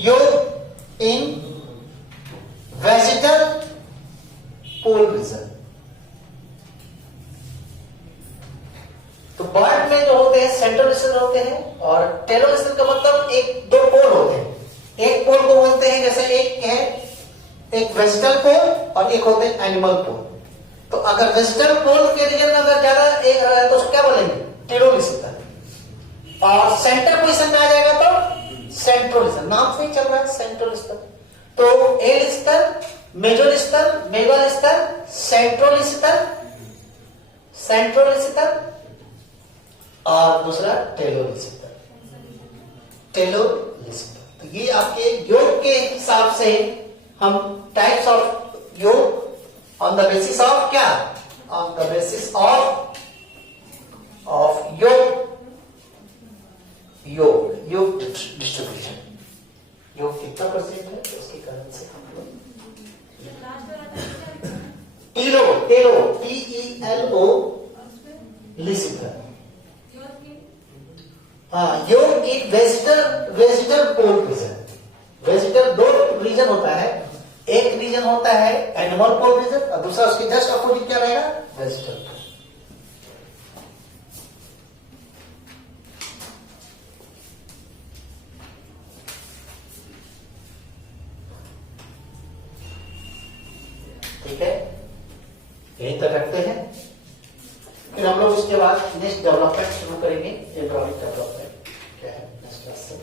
योग इन वेजिटल पोल रीजन। तो बर्ड में जो होते हैं सेंट्रल रीजन होते हैं, और टेलोलिस्थल का मतलब एक दो पोल होते हैं। एक पोल को बोलते हैं, जैसे एक है एक वेजिटल पोल और एक होते हैं एनिमल पोल। तो अगर वेजिटल पोल के रीजन में अगर ज्यादा एक रहा तो उसको क्या बोलेंगे? टेलोलिस्थल। और सेंटर पोजीशन में आ जाएगा तो सेंट्रोलिस्थल। नाम से ही चल रहा है सेंट्रोलिस्थल। तो एलिस्थल, मेजोलिस्थल, मेगालिस्थल, सेंट्रोलिस्थल, सेंट्रोलिस्थल और दूसरा टेलोलिस्थल, टेलोलिस्थल। तो ये आपके योग के हिसाब से हम टाइप्स ऑफ योग ऑन द बेसिस ऑफ क्या? ऑन द बेसिस ऑफ योग डिस्ट्रीब्यूशन। योग कितना परसेंट है उसके कारण से हम लोग टेलो लिस्थल। हाँ, योग एक वेजिटल पोल रीजन। वेजिटल दो रीजन होता है, एक रीजन होता है एनिमल पोल रीजन और दूसरा उसके जस्ट अपोजिट क्या रहेगा? वेजिटल पोल। ठीक है, यही तक रखते हैं। फिर हम लोग उसके बाद नेक्स्ट डेवलपमेंट शुरू करेंगे। एम्ब्रियोनिक डेवलपमेंट क्या है नेक्स्ट क्लास से।